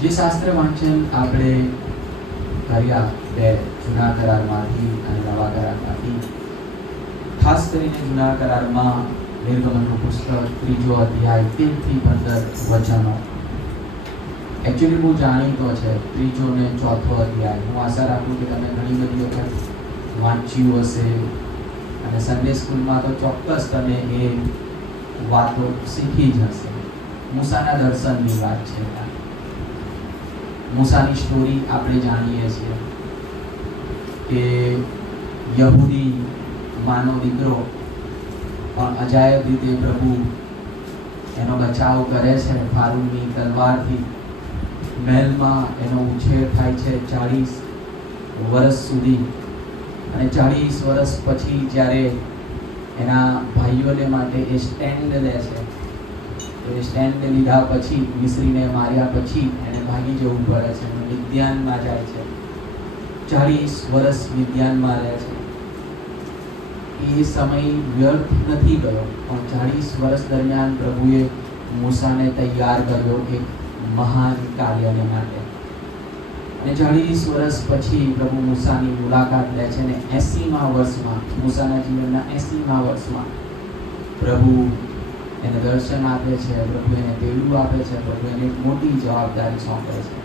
જે શાસ્ત્ર વાંચન આપણે કર્યા બે જૂના કરારમાંથી અને નવા કરારમાંથી, ખાસ કરીને જૂના કરારમાં નિર્ગમનનું પુસ્તક 3 અધ્યાય 13 થી 15 વચનો એકચ્યુઅલી બહુ જાણીતો છે. 3 અને 4 અધ્યાય હું આશા રાખું કે તમે ઘણી બધી વખત વાંચ્યું હશે અને સન્ડે સ્કૂલમાં તો ચોક્કસ તમે એ વાતો શીખી જ હશે. મૂસાના દર્શનની વાત છે. મૂસાની સ્ટોરી આપણે જાણીએ છીએ કે યહૂદી માનો દીકરો પણ અજાયબ રીતે પ્રભુ એનો બચાવ કરે છે. ફારૂનની તલવારથી મહેલમાં એનો ઉછેર થાય છે 40 વર્ષ સુધી, અને 40 વર્ષ પછી જ્યારે એના ભાઈઓને માટે એ સ્ટેન્ડ લે છે, એ સ્ટેન્ડ લીધા પછી મિસ્રીને માર્યા પછી એને ભાગી જવું પડે છે, મિદ્યાનમાં જાય છે. 40 વર્ષ મિદ્યાનમાં રહે છે. એ સમય વ્યર્થ નથી ગયો, પણ 40 વર્ષ દરમિયાન પ્રભુએ મૂસાને તૈયાર કર્યો એક મહાન કાર્યને માટે. અને 40 વર્ષ પછી પ્રભુ મૂસાની મુલાકાત લે છે અને 80મા વર્ષમાં, મૂસાના જીવનના 80મા વર્ષમાં પ્રભુ એને દર્શન આપે છે, પ્રભુ એને તેડું આપે છે, પ્રભુ એને એક મોટી જવાબદારી સોંપે છે.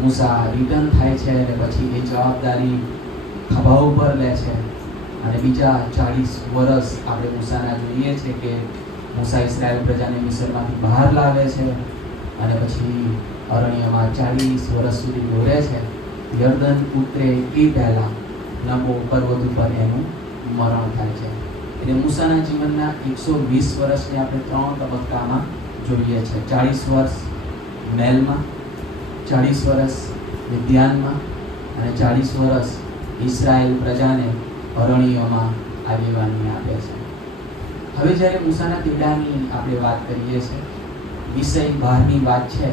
મૂસા રિટર્ન થાય છે અને પછી એ જવાબદારી ખભા ઉપર લે છે. અને બીજા 40 વર્ષ આપણે મૂસાના જોઈએ છે કે મૂસા ઇસ્રાયેલ પ્રજાને મિસરમાંથી બહાર લાવે છે અને પછી અરણ્યમાં 40 વર્ષ સુધી દોરે છે. યર્દન ઉતરે એ પહેલાં નબો પર્વત ઉપર એનું મરણ થાય છે. એટલે મૂસાના જીવનના 120 વર્ષને આપણે 3 તબક્કામાં જોઈએ છે. 40 વર્ષ મહેલમાં, 40 વર્ષ મિદ્યાનમાં અને 40 વર્ષ ઇસ્રાયેલ પ્રજાને અરણ્યમાં આગેવાની આપે છે. હવે જ્યારે મૂસાના તેડાની આપણે વાત કરીએ છીએ, વિષય બહારની વાત છે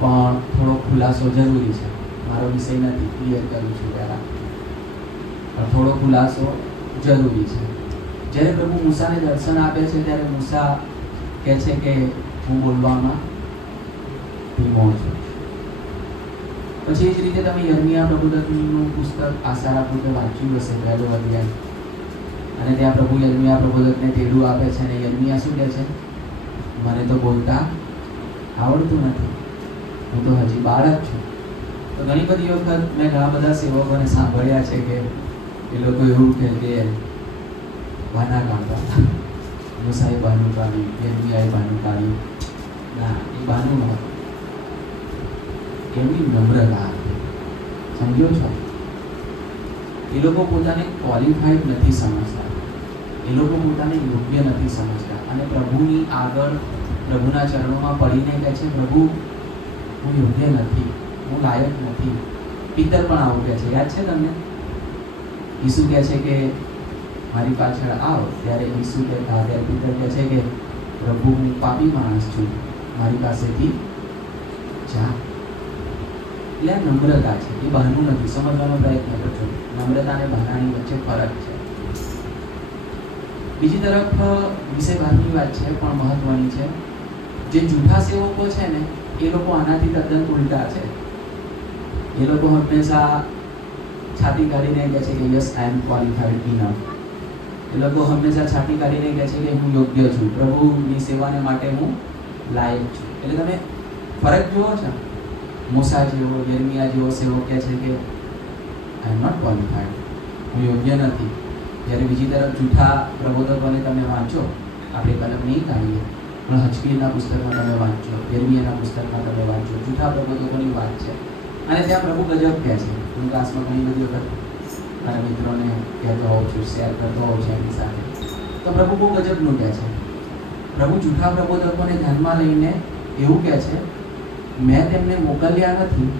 પણ થોડો ખુલાસો જરૂરી છે. મારો વિષય નથી, ક્લિયર કરું છું પહેલાં, પણ થોડો ખુલાસો જરૂરી છે. જ્યારે પ્રભુ મૂસાને દર્શન આપે છે ત્યારે મૂસા કહે છે કે હું બોલવામાં ધીમો છું. પછી એ જ રીતે તમે યર્મિયા પ્રબોધકનું પુસ્તક આશા રાખું કે વાંચ્યું હશે, 1 અધ્યાય. અને ત્યાં પ્રભુ યર્મિયા પ્રબોધકને તેડું આપે છે અને યર્મિયા શું કહે છે? મને તો બોલતા આવડતું નથી, હું તો હજી બાળક છું. તો ઘણી બધી વખત મેં ઘણા બધા સેવકોને સાંભળ્યા છે કે એ લોકો એવું કહે કે વાના કાઢતા, મૂસાએ બહાનું કાઢ્યું, યર્મિયાએ બહાનું કાઢ્યું. ના, એ બહાનું નહોતું, એમની નમ્રતા. સમજો છો? એ લોકો પોતાને ક્વોલિફાઈડ નથી સમજતા, એ લોકો પોતાને યોગ્ય નથી સમજતા અને પ્રભુની આગળ, પ્રભુના ચરણોમાં પડીને કહે છે, પ્રભુ હું યોગ્ય નથી, હું લાયક નથી. પિતર પણ આવું કહે છે, યાદ છે તમને? ઈસુ કહે છે કે મારી પાછળ આવો, ત્યારે ઈસુ કહેતા, ત્યારે પિતર કહે છે કે પ્રભુ હું પાપી માણસ છું, મારી પાસેથી જા. એટલે આ નમ્રતા છે, એ બહાનું નથી. સમજવાનો પ્રયત્ન કરજો, નમ્રતા અને બહાનાની વચ્ચે ફરક છે. બીજી તરફ વિષય બહારની વાત છે પણ મહત્વની છે. જે જૂઠા સેવકો છે ને, એ લોકો આનાથી તદ્દન ઉલટા છે. એ લોકો હંમેશા છાતી કાઢીને કહે છે કે yes I am qualified enough. એ લોકો હંમેશા છાતી કાઢીને કહે છે કે હું યોગ્ય છું, પ્રભુની સેવાને માટે હું લાયક છું. એટલે તમે ફરક જુઓ છો? મૂસા જેવો, યર્મિયા જેવો સેવક કહે છે કે આઈ એમ નોટ ક્વોલિફાઈડ, હું યોગ્ય નથી. જ્યારે બીજી તરફ જૂઠા પ્રબોધકોને તમે વાંચો, આપણે કલમ નહીં કાઢીએ, પણ હજકીરના પુસ્તકમાં તમે વાંચો, યર્મિયાના પુસ્તકમાં તમે વાંચો, જૂઠા પ્રબોધકોની વાત છે. અને ત્યાં પ્રભુ ગજબ કહે છે. હું ક્લાસમાં ઘણી બધી વખત મારા મિત્રોને કહેતો હોઉં છું, શેર કરતો હોઉં છું એમની સાથે. તો પ્રભુ બહુ ગજબનું કહે છે. પ્રભુ જૂઠા પ્રબોધકોને ધ્યાનમાં લઈને એવું કહે છે, મેં તેમને મોકલ્યા નથી,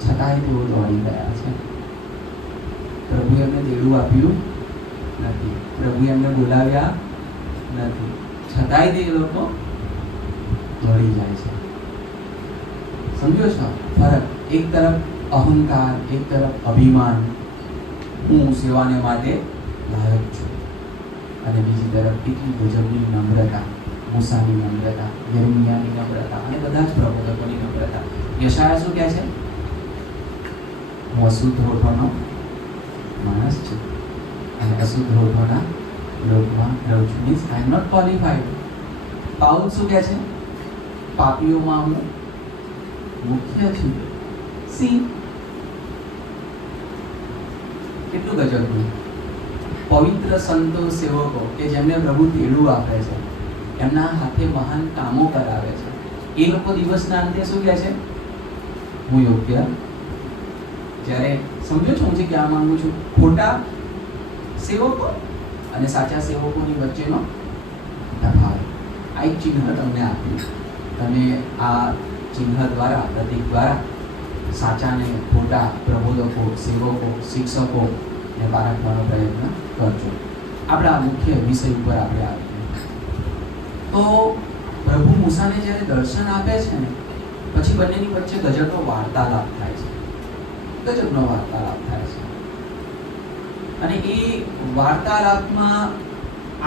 છતાંય તેઓ દોડી ગયા છે. પ્રભુ એમને તેડું આપ્યું નથી, પ્રભુ એમને બોલાવ્યા નથી, છતાંય તે લોકો દોડી જાય છે. સમજો છો ફરક? એક તરફ અહંકાર, એક તરફ અભિમાન, હું સેવાને માટે લાયક છું, અને બીજી તરફ એટલી ગજબની નમ્રતા, મૂસાની નમ્રતા, યર્મિયાની નમ્રતા અને બધા જ પ્રબોધકોની યશાયા શું કહે છે? હું અશુદ્ધ હોઠોનો માણસ છું અને અશુદ્ધ હોઠોના લોકમાં રહું છું. Means I am not qualified. Paul શું કહે છે? પાપીઓમાં હું મુખ્ય છું. સી કેટલું ગજબનું. પવિત્ર સંતો સેવકો કે જેમને પ્રભુ તેડું આપે છે, એમના હાથે મહાન કામો કરાવે છે, એ લોકો દિવસના અંતે શું કહે છે? હું યોગ્ય. જ્યારે સમજો છો હું જે કહેવા માંગુ છું, ખોટા સેવકો અને સાચા સેવકોની વચ્ચેનો તફાવત. આ એક ચિહ્ન તમને આપ્યું. તમે આ ચિહ્ન દ્વારા, પ્રતીક દ્વારા સાચાને ખોટા પ્રબોધકો, સેવકો, શિક્ષકો ને પારખવાનો પ્રયત્ન કરજો. આપણા મુખ્ય વિષય ઉપર આપણે આવીએ તો પ્રભુ મૂસાને જ્યારે દર્શન આપે છે ને, પછી બંનેની વચ્ચે ગજબનો વાર્તાલાપ થાય છે. ગજબનો વાર્તાલાપ થાય છે. અને એ વાર્તાલાપમાં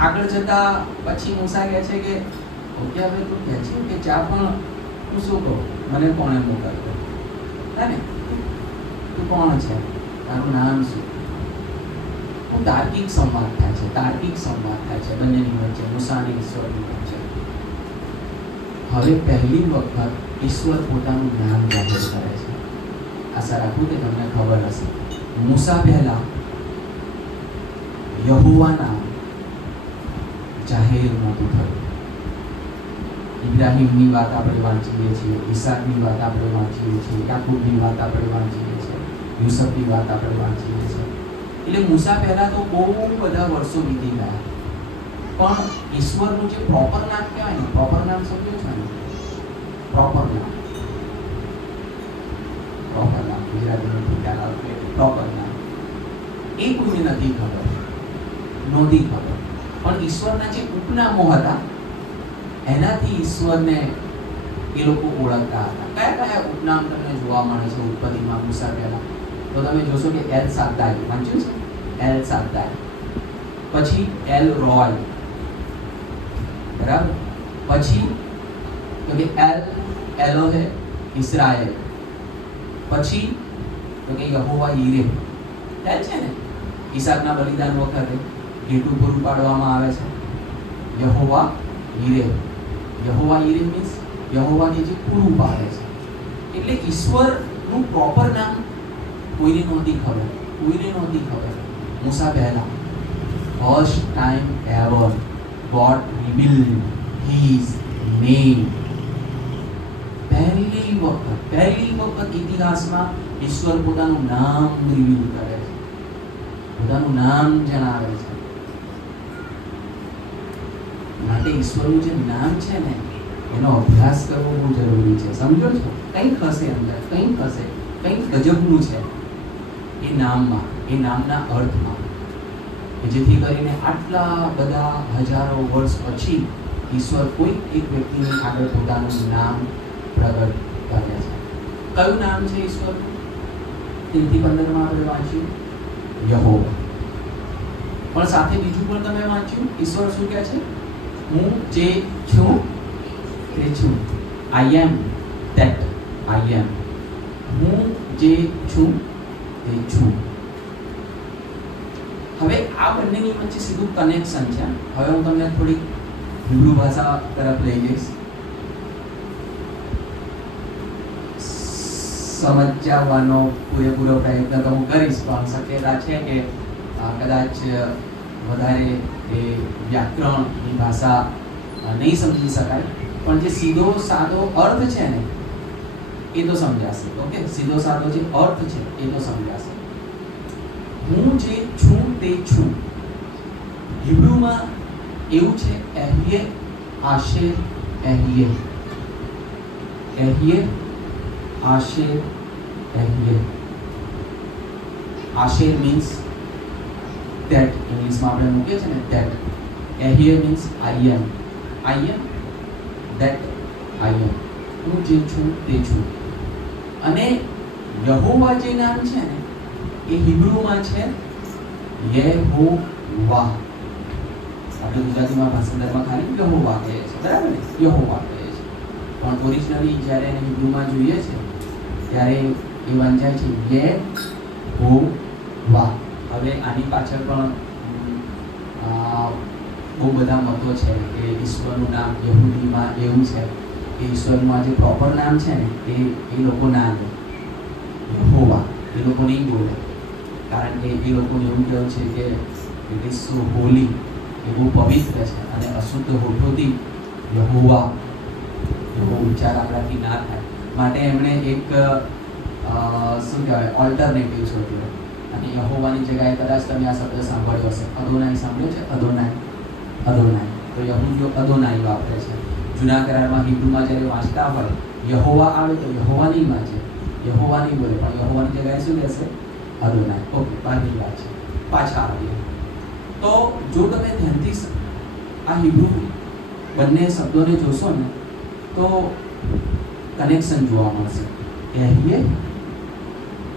આગળ જતા પછી મૂસા કહે છે કે ઓકે, હવે તું કહે છે કે ચા પણ હું શું કહું, મને કોણે મોકલ્યો? હે ને, તું કોણ છે, તારું નામ શું? તાર્કિક સંવાદ થાય છે. તાર્કિક સંવાદ થાય છે બંનેની વચ્ચે, મૂસાની ઈશ્વરની વચ્ચે. હવે પહેલી વખત ઈશ્વર પોતાનું નામ જાહેર કરે છે. આશા રાખું કે તમને ખબર હશે. મૂસા પહેલા યહોવા નામ જાહેર નહોતું થયું. ઇબ્રાહીમની વાત આપણે વાંચીએ છીએ, ઈસાકની વાત આપણે વાંચીએ છીએ, યાકૂબની વાત આપણે વાંચીએ છીએ, યુસફની વાત આપણે વાંચીએ છીએ. એટલે મૂસા પહેલા તો બહુ બધા વર્ષો વીતી ગયા, પણ ઈશ્વરનું જે પ્રોપર નામ કહેવાય ને, પ્રોપર નામ સમજો છો ને, પ્રોપર નામ ગુજરાતીમાં પ્રોપર નામ એ કોઈને નથી ખબર, નહોતી ખબર. પણ ઈશ્વરના જે ઉપનામો હતા એનાથી ઈશ્વરને એ લોકો ઓળખતા હતા. કયા કયા ઉપનામ તમને જોવા મળે છે ઉત્પત્તિમાં મૂસા પહેલા? તો તમે જોશો કે એલ સાદાઈ વાંચ્યું છે, એલ સાદાઈ. પછી એલ રોય, બરાબર. પછી તો કે એલ એલોહે ઇઝરાયલ. પછી તો કે યહોવા યીરે. ખ્યાલ છે ને, ઈસાકના બલિદાન વખતે ઘેટું પૂરું પાડવામાં આવે છે, યહોવા યીરે. યહોવા યીરે મીન્સ યહોવા કે જે પૂરું પાડે છે. એટલે ઈશ્વરનું પ્રોપર નામ કોઈને નહોતી ખબર, કોઈને નહોતી ખબર. મૂસા પહેલા first time ever God revealed his name. પહેલી વખત ઇતિહાસમાં ઈશ્વર પોતાનું નામ રિવીલ કરે છે, પોતાનું નામ જણાવે છે. માટે ઈશ્વરનું જે નામ છે ને, એનો અભ્યાસ કરવો બહુ જરૂરી છે. સમજો છો? કંઈક હશે અંદર, કંઈક હશે, કંઈક ગજબનું છે એ નામમાં, એ નામના અર્થમાં, કે જેથી કરીને આટલા બધા હજારો વર્ષ પછી ઈશ્વર કોઈ એક વ્યક્તિની આગળ પોતાનું નામ પ્રગટ કરે છે. કયું નામ છે ઈશ્વરનું? 3-15 આપણે વાંચ્યું યહોવા. પણ સાથે બીજું પણ તમે વાંચ્યું. ઈશ્વર શું કહે છે? હું જે છું તે છું. આઈ એમ ધેટ આઈ એમ. હું જે છું તે છું. હવે આ બંનેની વચ્ચે સીધું કનેક્શન છે. હવે હું તમને થોડીક હિબ્રુ ભાષા તરફ લઈ જઈશ, સમજાવવાનો પૂરેપૂરો પ્રયત્ન તો હું કરીશ, પણ શક્યતા છે કે કદાચ વધારે એ વ્યાકરણની ભાષા નહીં સમજી શકાય, પણ જે સીધો સાદો અર્થ છે ને એ તો સમજાશે. ઓકે, સીધો સાદો જે અર્થ છે એ તો સમજાશે. હું જે છું તે છું. હિબ્રુમાં એવું છે, એહ્યે આશેર એહ્યે. એહ્યે આશેર એહ્યે. આશેર મીન્સ that. ઇંગ્લિશમાં આપણે મૂકીએ છીએ ને that. એહ્યે means I am. I am that I am. હું જે છું તે છું. અને યહોવા જે નામ છે ને એ હિબ્રુમાં છે યહોવા. આપણે ગુજરાતીમાં ભાષાંતરમાં ખાલી યહોવા કહીએ છીએ, બરાબર ને? યહોવા કહીએ છીએ, પણ ઓરિજિનલી જ્યારે એને હિબ્રુમાં જોઈએ છે ત્યારે એ વંચાય છે યહોવા. હવે આની પાછળ પણ બહુ બધા મતો છે કે ઈશ્વરનું નામ યહૂદીમાં એવું છે કે ઈશ્વરનું આ જે પ્રોપર નામ છે ને એ લોકો ના લે, યહોવા એ લોકો નહીં બોલે, કારણ કે એ લોકોને એવું કહ્યું છે કે ઇટ ઇઝ સો હોલી, એ બહુ પવિત્ર છે અને અશુદ્ધ હોઠોથી યહોવા એવો ઉચ્ચાર આપણાથી ના થાય, માટે એમણે એક શું કહેવાય ઓલ્ટરનેટિવ શોધ્યો અને યહોવાની જગ્યાએ કદાચ તમે આ શબ્દ સાંભળ્યો હશે, અદોનાઈ સાંભળ્યો છે? અદોનાઈ. તો યહૂદીઓ અદોનાઈ વાપરે છે. જૂના કરારમાં હિબ્રુમાં જ્યારે વાંચતા હોય યહોવા આવે તો યહોવા નહીં વાંચે, યહોવા નહીં બોલે, પણ યહોવાની જગ્યાએ શું કહેશે? અદોનાઈ. ઓકે, બાકી વાત છે. પાછા આવીએ તો જો તમે ધ્યાનથી આ હિબ્રુ બંને શબ્દોને જોશો ને તો કનેક્શન જોવા મળશે, એહ્યે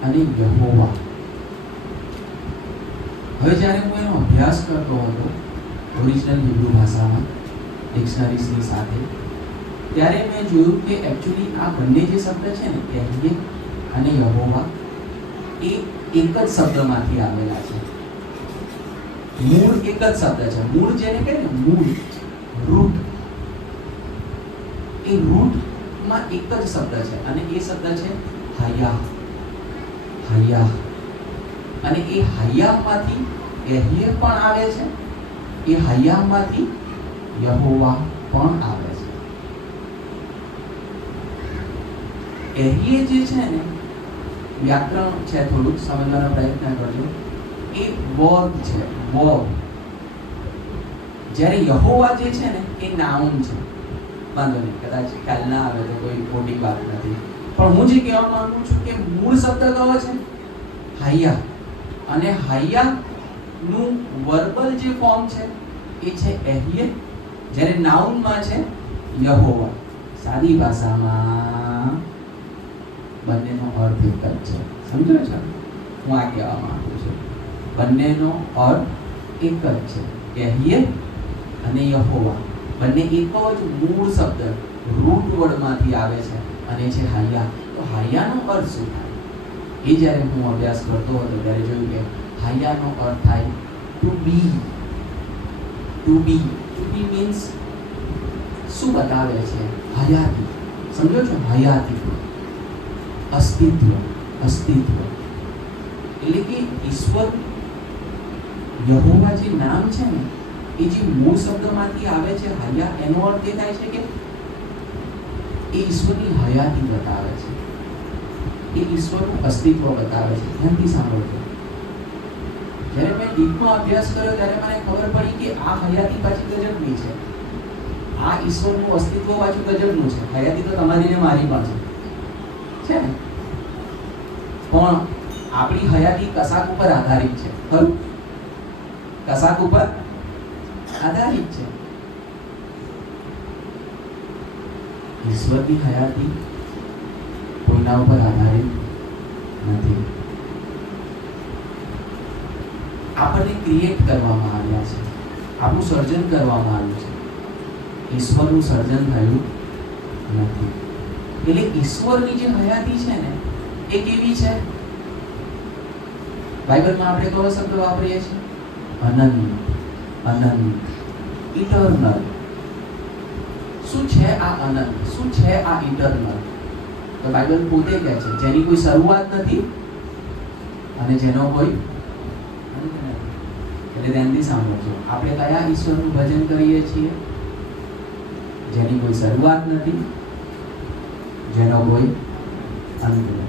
અને યહોવા. હવે જ્યારે હું એનો અભ્યાસ કરતો હતો ઓરિજિનલ હિબ્રુ ભાષામાં ડિક્શનરીઝની સાથે, ત્યારે મેં જોયું કે એકચ્યુઅલી આ બંને જે શબ્દ છે ને એહ્યે અને યહોવા એ એક જ શબ્દમાંથી આવેલા છે. મૂળ એક જ શબ્દ છે. મૂળ જેને કહે ને મૂળ, રૂટ, એ રૂટમાં એક જ શબ્દ છે અને એ શબ્દ છે હયા. અને એ હયામાંથી એહ્યે પણ આવે છે, એ હયામાંથી યહોવા પણ આવે છે. એહ્યે જે છે ને વ્યાકરણ છે, થોડુંક સમજવાનો પ્રયત્ન કરજો. એ વર્બ છે, વર્બ. જ્યારે યહોવા જે છે ને એ નાઉન છે. વાંધો નહીં, કદાચ ખ્યાલ ના આવે તો કોઈ મોટી વાત નથી, પણ હું જે કહેવા માંગુ છું કે મૂળ શબ્દ કયો છે? હૈયા. અને હૈયાનું વર્બલ જે ફોર્મ છે એ છે એહ્યે, જ્યારે નાઉનમાં છે યહોવા. સાદી ભાષામાં બંનેનો અર્થ એક જ છે. સમજો છો? હું આ કહેવા માંગુ છું, બંનેનો અર્થ એક જ છે. એહ્યે અને યહોવા બંને એક જ મૂળ શબ્દ રૂટ વર્ડમાંથી આવે છે અને છે હૈયા. તો હૈયાનો અર્થ શું થાય? એ જ્યારે હું અભ્યાસ કરતો હતો ત્યારે જોયું કે હૈયાનો અર્થ થાય ટુ બી. ટુ બી મીન્સ શું બતાવે છે? હયાતી. સમજો છો? હયાતી, અસ્તિત્વ. એટલે કે ઈશ્વર યહોવા જે નામ છે ને એ જે મૂળ શબ્દમાંથી આવે છે હયા, એનો અર્થ એ થાય છે કે એ ઈશ્વરની હયાતી બતાવે છે, એ ઈશ્વરનું અસ્તિત્વ બતાવે છે. ધ્યાનથી સાંભળજો. જ્યારે મેં ડીપમાં અભ્યાસ કર્યો ત્યારે મને ખબર પડી કે આ હયાતી પાછી ગજબની છે. આ ઈશ્વરનું અસ્તિત્વ પાછું ગજબનું છે. હયાતી તો તમારી ને મારી પણ છે ને, પણ આપણી હયાતી કશાક ઉપર આધારિત છે. ખરું? કશાક ઉપર આધારિત છે. ઈશ્વરની હયાતી કોઈના ઉપર આધારિત નથી. આપણને ક્રિએટ કરવામાં આવ્યા છે, આપણું સર્જન કરવામાં આવ્યું છે. ઈશ્વરનું સર્જન થયું નથી. એટલે ઈશ્વરની જે હયાતી છે ને એ કેવી છે? બાઇબલમાં આપણે કયો શબ્દ વાપરીએ છીએ? અનંત, ઇટર્નલ. શું છે આ અનંત? શું છે આ ઇટર્નલ? તો બાઇબલ પોતે કહે છે જેની કોઈ શરૂઆત નથી અને જેનો કોઈ અંત નથી. એટલે ધ્યાનથી સાંભળજો. આપણે કયા ઈશ્વરનું ભજન કરીએ છીએ? જેની કોઈ શરૂઆત નથી, જેનો કોઈ અંત નથી.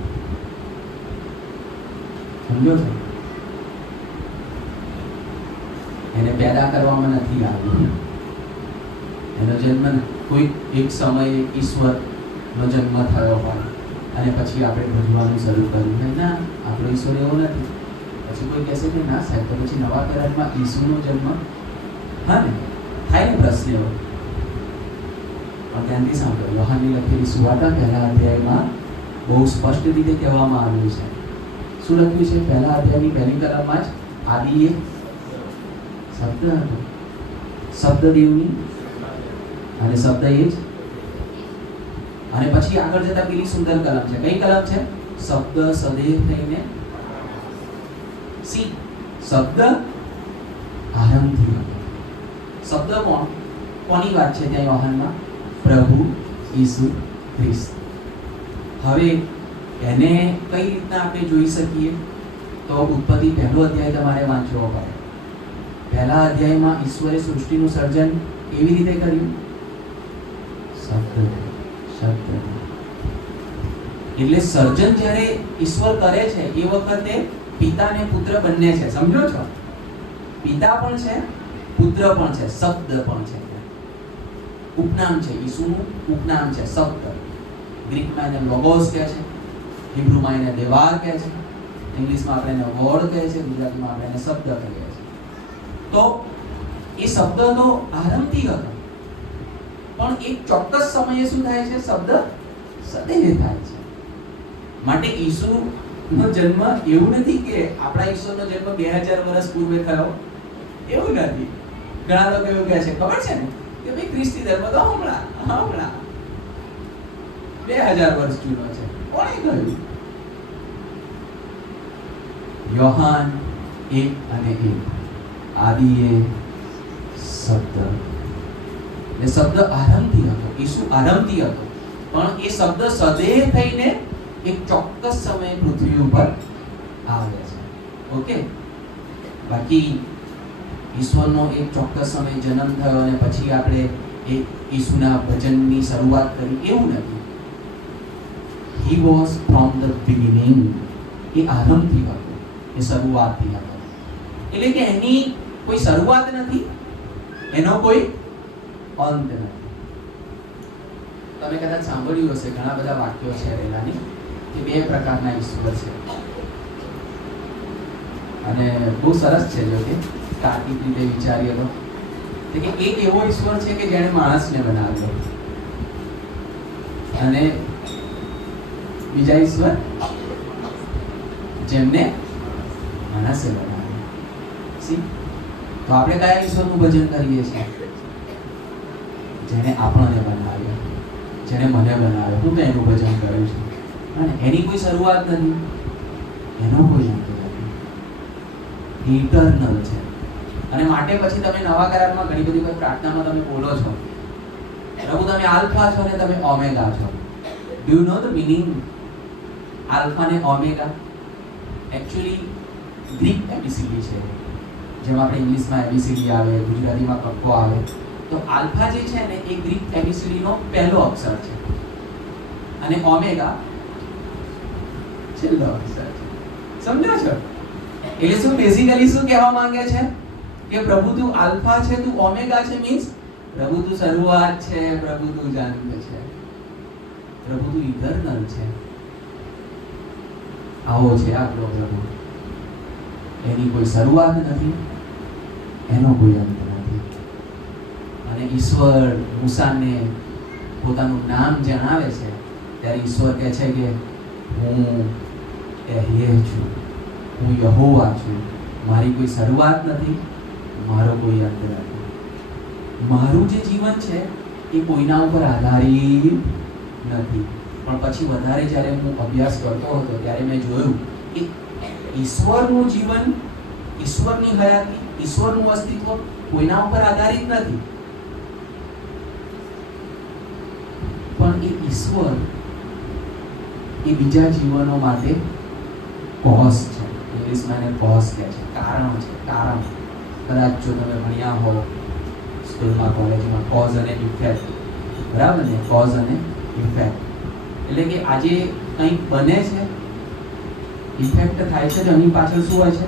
સમજો છો? એને પેદા કરવામાં નથી આવ્યું. એનો જન્મ કોઈ એક સમયે ઈશ્વરનો જન્મ થયો હોય અને પછી આપણે ભજવાનું શરૂ કર્યું. ના, આપણો ઈશ્વર એવો નથી. પછી કોઈ કહેશે કે ના સાહેબ, તો પછી નવા કરારમાં ઈસુનો જન્મ હા ને થાય ને? પ્રશ્ન એવો. પણ ધ્યાનથી સાંભળો. યોહાનની લખેલી સુવાર્તા પહેલા અધ્યાયમાં બહુ સ્પષ્ટ રીતે કહેવામાં આવ્યું છે. શું લખ્યું છે? પહેલા અધ્યાયની પહેલી કલમમાં જ આદિએ શબ્દ હતો, શબ્દ દેવની, અને શબ્દ એ જ અને પછી આગળ જતા પેલી સુંદર કલમ છે. કઈ કલમ છે? શબ્દ સદેહ થઈને સી શબ્દ આરંભથી હતો. શબ્દ કોની વાત છે ત્યાં યોહાનમાં? પ્રભુ ઈસુ ખ્રિસ્ત. હવે એને કઈ રીતના આપણે જોઈ શકીએ? તો ઉત્પત્તિ પહેલો અધ્યાય તમારે વાંચવો પડે. પહેલા અધ્યાયમાં ઈશ્વરે સૃષ્ટિનું સર્જન કેવી રીતે કર્યું? શબ્દ. એટલે સર્જન જ્યારે ઈશ્વર કરે છે એ વખતે પિતા અને પુત્ર બંને છે. સમજો છો? પિતા પણ છે, પુત્ર પણ છે, શબ્દ પણ છે. ઉપનામ છે, ઈસુનું ઉપનામ છે શબ્દ. ગ્રીકમાં એને લોગોસ કહે છે, હિબ્રુમાં એને દેવાર કહે છે, ઇંગ્લિશમાં આપણે એને વર્ડ કહે છે, ગુજરાતીમાં આપણે એને શબ્દ કહીએ છીએ. તો એ શબ્દ તો આરંભથી હતો, પણ એક ચોક્કસ સમયે શું થાય છે? શબ્દ સદેહ થાય છે. માટે ઈસુનો જન્મ એવું નથી કે આપણા ઈશ્વરનો જન્મ 2000 વર્ષ પૂર્વે થયો, એવું નથી. ઘણા લોકો એવું કહે છે, ખબર છે ને, કે ભાઈ ખ્રિસ્તી ધર્મ તો હમણાં 2000 વર્ષ જૂનો છે. કોણે કહ્યું? યોહાન 1:1 આદિએ શબ્દ. એ શબ્દ આરંભથી હતો, ઈસુ આરંભથી હતો, પણ એ શબ્દ સદેહ થઈને એક ચોક્કસ સમયે પૃથ્વી ઉપર આવે છે. ઓકે, બાકી ઈશ્વરનો એક ચોક્કસ સમય જન્મ થયો અને પછી આપણે એ ઈસુના ભજનની શરૂઆત કરી, એવું નથી. He was from the beginning. એ આરંભથી હતો, એ શરૂઆતથી હતો. એટલે કે એની કોઈ શરૂઆત નથી, એનો કોઈ અંત નથી. તમે કદાચ સાંભળ્યું હશે, ઘણા બધા વાક્યો છે રહેલાની કે 2 પ્રકારના ઈશ્વર છે. અને બહુ સરસ છે. જો કે તાર્કિક રીતે વિચારીએ તો કે એક એવો ઈશ્વર છે કે જેણે માણસને બનાવ્યો, અને બીજા ઈશ્વર જેમને માણસે બનાવ્યો. તો આપણે કયા ઈશ્વરનું ભજન કરીએ છીએ? જેને આપણને બનાવ્યો, જેને મને બનાવ્યો. હું તો એનું ભજન કરું છું. અને એની કોઈ શરૂઆત નથી, એનો કોઈ અંત નથી. ઇટર્નલ છે. અને માટે પછી તમે નવા કરારમાં ઘણી બધી કોઈ પ્રાર્થનામાં તમે બોલો છો, પ્રભુ તમે આલ્ફા છો અને તમે ઓમેગા છો. Do you know the meaning alpha ને ઓમેગા? એકચ્યુઅલી ગ્રીક એબીસીડી છે. જેમ આપણે ઇંગ્લિશમાં એબીસીડી આવે, ગુજરાતીમાં કક્કો આવે, તો આલ્ફા જે છે ને એ ગ્રીક એબીસીડીનો પહેલો અક્ષર છે, અને ઓમેગા છેલ્લો અક્ષર છે. સમજો છો? એટલે શું બેઝિકલી શું કહેવા માંગે છે? કે પ્રભુ તું આલ્ફા છે, તું ઓમેગા છે. મીન્સ પ્રભુ તું શરૂઆત છે, પ્રભુ તું અંત છે, પ્રભુ તું ઇટર્નલ છે. આવો છે આપણો પ્રભુ. એની કોઈ શરૂઆત નથી, એનો કોઈ અંત નથી. અને ઈશ્વર મૂસાને પોતાનું નામ જણાવે છે ત્યારે ઈશ્વર કહે છે કે હું એહ્યે છું, હું યહોવા છું. મારી કોઈ શરૂઆત નથી, મારો કોઈ અંત નથી. મારું જે જીવન છે એ કોઈના ઉપર આધારિત નથી. પણ પછી વધારે જ્યારે હું અભ્યાસ કરતો હતો ત્યારે મેં જોયું કે ઈશ્વરનું જીવન, ઈશ્વરની હયાતી, ઈશ્વરનું અસ્તિત્વ કોઈના ઉપર આધારિત નથી. પણ એ ઈશ્વર એ બીજા જીવનો માટે કોઝ છે. ઇંગ્લિશમાં એને કોઝ કહે છે, કારણ છે. કારણ કદાચ જો તમે ભણ્યા હો સ્કૂલમાં, કોલેજમાં, કોઝ અને ઇફેક્ટ, બરાબર ને? કોઝ અને ઇફેક્ટ એટલે કે આજે કંઈક બને છે, ઇફેક્ટ થાય છે, તો એની પાછળ શું હોય છે?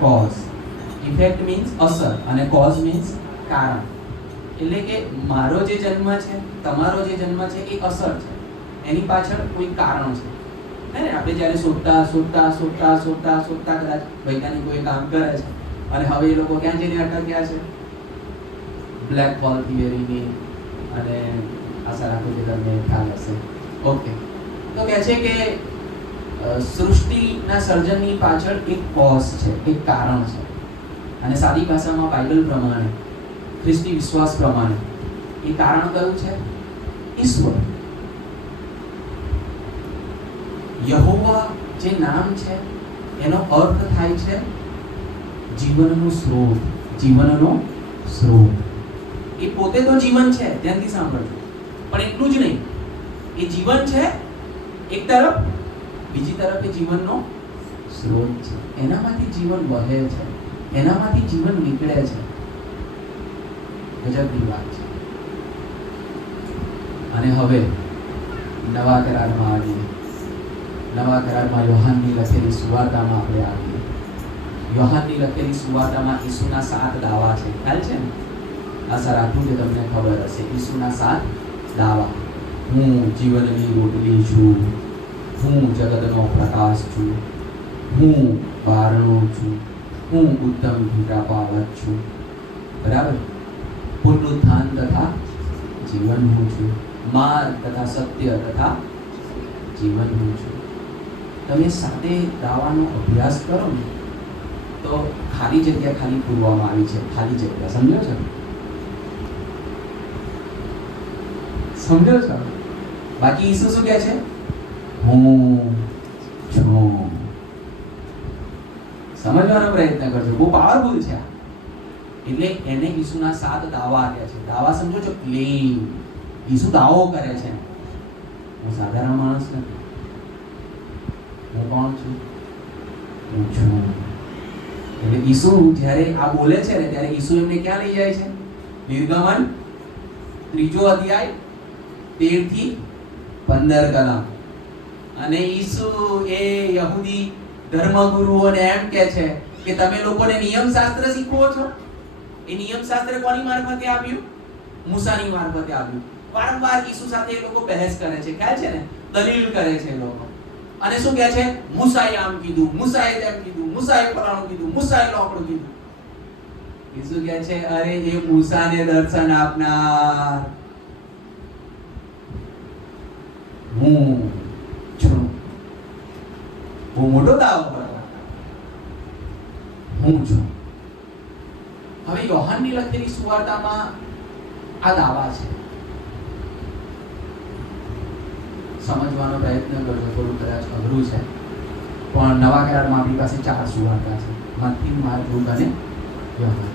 કોઝ. ઇફેક્ટ મીન્સ અસર અને કોઝ મીન્સ કારણ. એટલે કે મારો જે જન્મ છે, તમારો જે જન્મ છે એ અસર છે, એની પાછળ કોઈ કારણ છે. ને આપણે જ્યારે શોધતા કદાચ વૈજ્ઞાનિકો એ કામ કરે છે, અને હવે એ લોકો ક્યાં જઈને અટક્યા છે? બ્લેક હોલ થિયરીની. અને આશા રાખું કે તમને ખ્યાલ હશે. ઓકે, તો કહે છે કે સૃષ્ટિના સર્જનની પાછળ એક કોઝ છે, એક કારણ છે. અને સાદી ભાષામાં બાઇબલ પ્રમાણે, ખ્રિસ્તી વિશ્વાસ પ્રમાણે એ કારણ કયું છે? ઈશ્વર. યહોવા જે નામ છે એનો અર્થ થાય છે જીવનનો સ્ત્રોત. જીવનનો સ્ત્રોત. એ પોતે તો જીવન છે, ધ્યાનથી સાંભળજો. પણ એટલું જ નહીં, એ જીવન છે એક તરફ, બીજી તરફ એ જીવનનો સ્ત્રોત છે. એનામાંથી જીવન વહે છે, એનામાંથી જીવન નીકળે છે. ગજબની વાત છે. અને હવે નવા કરારમાં આવીએ. નવા કરારમાં યોહાનની લખેલી સુવાર્તામાં આપણે આવીએ. યોહાનની લખેલી સુવાર્તામાં ઈસુના 7 દાવા છે. ખ્યાલ છે ને? આશા રાખું કે તમને ખબર હશે. ઈસુના 7 દાવા. હું જીવનની રોટલી છું, હું જગતનો પ્રકાશ છું, હું બારણું છું, હું ઉત્તમ ધૂમ્રપાવક છું. બરાબર? પુનરુત્થાન તથા જીવન હું છું, માર્ગ તથા સત્ય તથા જીવન હું છું. તમે સાથે દાવાનો અભ્યાસ કરો ને તો ખાલી જગ્યા ખાલી પૂરવામાં આવી છે. ખાલી જગ્યા સમજો છો? સમજો છો? બાકી ઈસુ શું કહે છે? હું છું. સમજવાનો પ્રયત્ન કરજો. બહુ પાવરફુલ છે. એટલે એને ઈસુના 7 દાવા આપ્યા છે. દાવા સમજો છો? ક્લેમ. ઈસુ દાવો કરે છે, હું સાધારણ માણસ નથી. હું કોણ છું? હું છું. એટલે ઈસુ જ્યારે આ બોલે છે ને ત્યારે ઈસુ એમને ક્યાં લઈ જાય છે? નિર્ગમન 3 અધ્યાય 13 થી 15 કલમ. અને ઈસુ એ યહૂદી ધર્મગુરુઓને એમ કહે છે કે તમે લોકોને નિયમશાસ્ત્ર શીખવો છો. એ નિયમશાસ્ત્ર કોની મારફતે આવ્યું? મૂસાની મારફતે આવ્યું. વારંવાર ઈસુ સાથે એ લોકો બહેસ કરે છે. ખ્યાલ છે ને? દલીલ કરે છે એ લોકો. અને શું કહે છે? મૂસાએ આમ કીધું, મૂસાએ તેમ કીધું, મૂસાએ ફલાણું કીધું, મૂસાએ લોકડું કીધું. ઈસુ કહે છે અરે એ મૂસાને દર્શન આપનાર હું છું. બહુ મોટો દાવો હતો. હું છું. હવે યોહાનની લખેલી સુવાર્તામાં આ દાવા છે. સમજવાનો પ્રયત્ન કરજો. થોડું કદાચ અઘરું છે, પણ નવા કરારમાં આપણી પાસે 4 સુવાર્તા છે: મત્તી, માર્ક, લૂક અને યોહાન.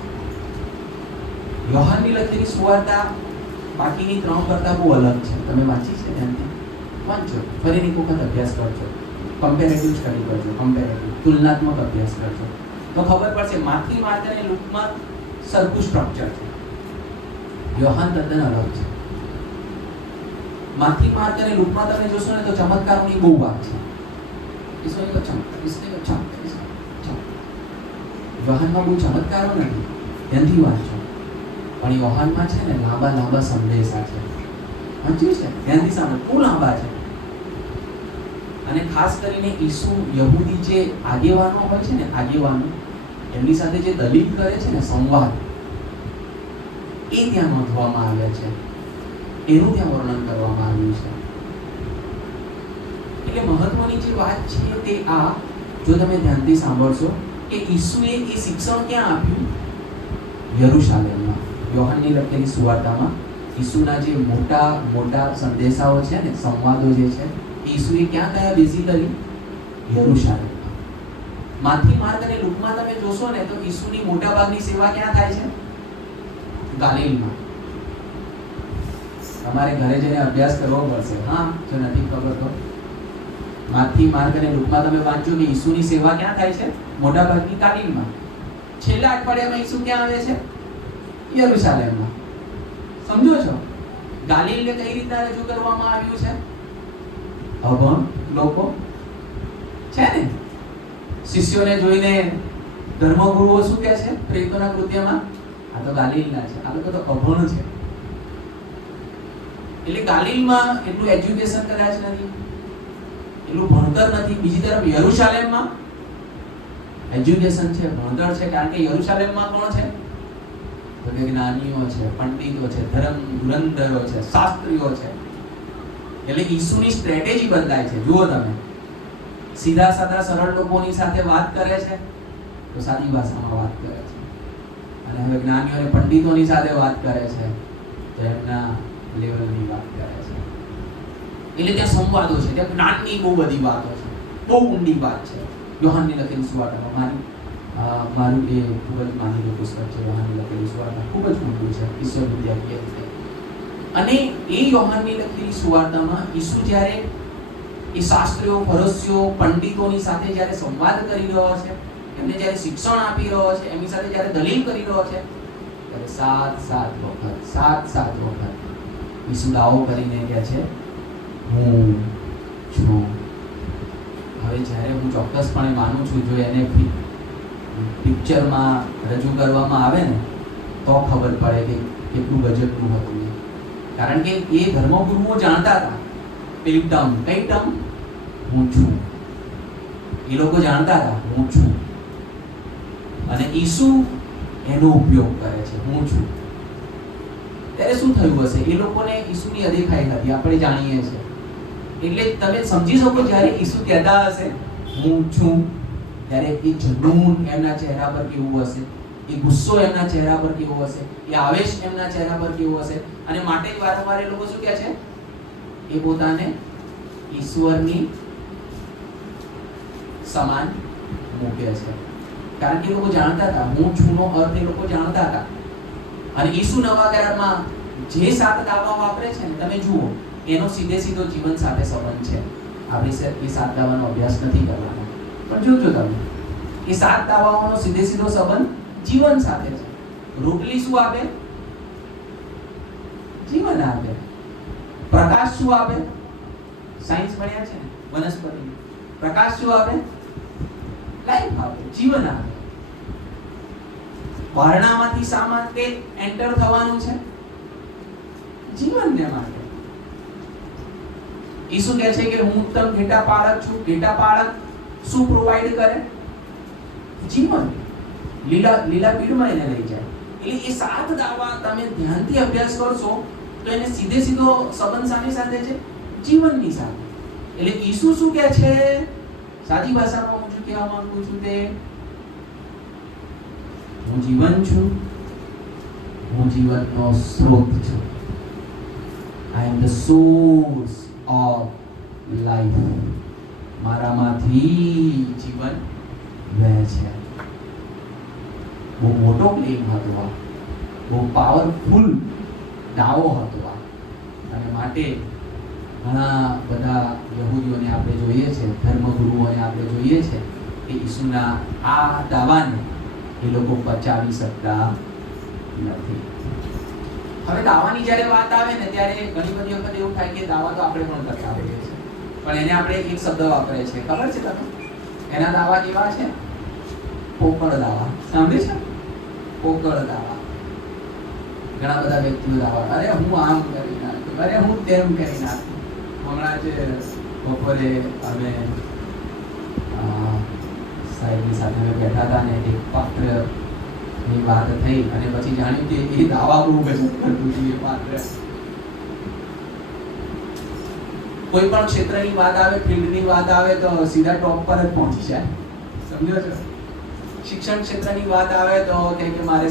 યોહાનની લખેલી સુવાર્તા બાકીની 3 કરતાં બહુ અલગ છે. તમે વાંચી છે ધ્યાનથી? વાંચો. ફરી એક વખત અભ્યાસ કરજો. કમ્પેરેટિવ સ્ટડી કરજો. કમ્પેરેટિવ તુલનાત્મક અભ્યાસ કરજો તો ખબર પડશે. મત્તી, માર્ક અને લૂકમાં સરખું સ્ટ્રક્ચર છે. યોહાન તદ્દન અલગ છે. મત્તી, માર્ક અને લૂકમાં તમે જોશો ને તો ચમત્કારોની બહુ વાત છે. યોહાનમાં બહુ ચમત્કારો નથી, ધ્યાનથી વાંચો. પણ યોહાનમાં છે ને લાંબા સંદેશા છે. વાંચ્યું છે? ધ્યાનથી સાંભળો. બહુ લાંબા છે. અને ખાસ કરીને ઈસુ યહૂદી જે આગેવાનો હોય છે ને, આગેવાનો એમની સાથે જે દલીલ કરે છે ને, સંવાદ, એ ત્યાં નોંધવામાં આવ્યા છે. એનું ત્યાં વર્ણન કરવામાં આવ્યું છે. એટલે મહત્વની જે વાત છે તે આ, જો તમે ધ્યાનથી સાંભળશો કે ઈસુએ એ શિક્ષણ ક્યાં આપ્યું? યરુશાલેમમાં. યોહાનની લખેલી સુવાર્તામાં ઈસુના જે મોટા સંદેશાઓ છે ને, સંવાદો જે છે, ઈસુએ ક્યાં કયા બેઝિકલી? યરુશાલેમમાં. મત્તી, માર્ક અને લૂકમાં તમે જોશો ને તો ઈસુની મોટાભાગની સેવા ક્યાં થાય છે? ગાલિલમાં. તમારે ઘરે જઈને અભ્યાસ કરવો પડશે. હા, જો નથી ખબર તો મત્તી, માર્ક અને લૂકમાં તમે વાંચો કે ઈસુની સેવા ક્યાં થાય છે? મોટાભાગની ગાલિલમાં. છેલ્લા અઠવાડિયામાં ઈસુ ક્યાં આવે છે? યરુશાલેમમાં. સમજો છો? ગાલિલને કઈ રીતના રજૂ કરવામાં આવ્યું છે? અભણ લોકો છે ને, શિષ્યોને જોઈને ધર્મગુરુઓ શું કહે છે પ્રેરિતોના કૃત્યમાં? આ તો ગાલિલના છે, આ લોકો તો અભણ છે. એટલે ગાલિલમાં એટલું એજ્યુકેશન કદાચ નથી, એટલું ભણતર નથી. બીજી તરફ યરુશાલેમમાં એજ્યુકેશન છે, ભણતર છે. કારણ કે યરુશાલેમમાં કોણ છે? તો કે જ્ઞાનીઓ છે, પંડિતો છે, ધર્મ ધુરંધરો છે, શાસ્ત્રીઓ છે. એટલે ઈસુની સ્ટ્રેટેજી બદલાય છે. જુઓ તમે, સીધા સાદા સરળ લોકોની સાથે વાત કરે છે તો સાદી ભાષામાં વાત કરે છે, અને હવે જ્ઞાનીઓ અને પંડિતોની સાથે વાત કરે છે તો એમના લેવલની વાત કરે છે. એટલે ત્યાં સંવાદો છે, ત્યાં જ્ઞાનની બહુ બધી વાતો છે, બહુ ઊંડી વાત છે. યોહાનની લખેલી સુવાર્તામાં મારું એ ખૂબ જ માનેલું પુસ્તક છે. યોહાનની લખેલી સુવાર્તા ખૂબ જ ઊંડું છે, ઈશ્વર વિદ્યાર્થી. અને એ યોહાનની લખેલી સુવાર્તામાં ઈસુ જ્યારે એ શાસ્ત્રીઓ, ફરસીઓ, પંડિતોની સાથે જ્યારે સંવાદ કરી રહ્યો છે, એમને જ્યારે શિક્ષણ આપી રહ્યો છે, એમની સાથે જ્યારે દલીલ કરી રહ્યો છે, ત્યારે સાત વખત ઈસુ દાવો કરીને કહે છે, હું છું. હવે જ્યારે હું ચોક્કસપણે માનું છું, જો એને પિક્ચરમાં રજૂ કરવામાં આવે ને તો ખબર પડે કે કેટલું ગજબનું હતું. કારણ કે એ ધર્મગુરુઓ જાણતા હતા પેલી ટર્મ, કઈ ટર્મ? હું છું. એ લોકો જાણતા હતા હું છું, અને ઈસુ એનો ઉપયોગ કરે છે, હું છું. ત્યારે શું થયું હશે? એ લોકોને ઈસુની અદેખાઈ હતી, આપણે જાણીએ છીએ. એટલે તમે સમજી શકો, જ્યારે ઈસુ કહેતા હશે હું છું, ત્યારે એ જનૂન એમના ચહેરા પર કેવું હશે, એ ગુસ્સો એમના ચહેરા પર કેવો હશે, એ આવેશ એમના ચહેરા પર કેવો હશે. અને માટે જ વારંવાર એ લોકો શું કહે છે? એ પોતાને ઈશ્વરની સમાન મૂકે છે. કારણ કે એ લોકો જાણતા હતા હું છું નો અર્થ, એ લોકો જાણતા હતા. અને ઈસુ નવા કરારમાં જે 7 દાવા વાપરે છે ને, તમે જુઓ, એનો સીધો જીવન સાથે સંબંધ છે. આપણે એ 7 દાવાનો અભ્યાસ નથી કરવાનો, પણ જોજો તમે, એ 7 દાવાઓનો સીધો સંબંધ જીવન સાથે છે. રોટલી શું આપે? જીવન આપે. પ્રકાશ શું આપે? સાયન્સ ભણ્યા છે ને, વનસ્પતિ. પ્રકાશ શું આપે? લાઈફ આપે, જીવન આપે. વારણામાંથી સામાન તે એન્ટર થવાનું છે જીવનને માટે. ઈસુ કહે છે કે હું ઉત્તમ ઘેટાપાળક છું. ઘેટાપાળક શું પ્રોવાઈડ કરે? જીવન. લીલા પીળમાં એને લઈ જાય. એટલે એ 7 દાવા તમે ધ્યાનથી અભ્યાસ કરશો તો એને સીધો સંબંધ શાની સાથે છે? જીવનની સાથે. એટલે ઈસુ શું કહે છે? સાદી ભાષામાં હું શું કહેવા માંગુ છું તે, હું જીવન છું, હું જીવનનો સ્ત્રોત છું. I am the source of life. મારામાંથી જીવન વહે છે. બહુ મોટો ક્લેમ હતો આ, બહુ પાવરફુલ દાવો હતો આ. અને માટે ઘણા બધા યહૂદીઓને આપણે જોઈએ છે, ધર્મગુરુઓને આપણે જોઈએ છે કે ઈસુના આ દાવાને એ લોકો પચાવી શકતા નથી. હવે દાવાની જ્યારે વાત આવે ને, ત્યારે ઘણી બધી વખત એવું થાય કે દાવા તો આપણે પણ કરતા હોઈએ છીએ, પણ એને આપણે એક શબ્દ વાપરે છે, ખબર છે તમને? એના દાવા કેવા છે? પોકળ દાવા. સાંભળ્યું છે? પોકળ દાવા. ઘણા બધા વ્યક્તિઓ દાવા, અરે હું આમ કરી નાખ્યું, અરે હું તેમ કરી નાખ્યું. હમણાં જ બપોરે અમે સાહેબની સાથે બેઠા હતા ને, એક પાત્રની વાત થઈ અને પછી જાણ્યું કે એ દાવા બહુ ગજબ કરતું હતું. એ પાત્ર કોઈ પણ ક્ષેત્રની વાત આવે, ફિલ્ડની વાત આવે તો સીધા ટોપ પર જ પહોંચી જાય. સમજો છો? શિક્ષણ ક્ષેત્રની વાત આવે તો કે મારે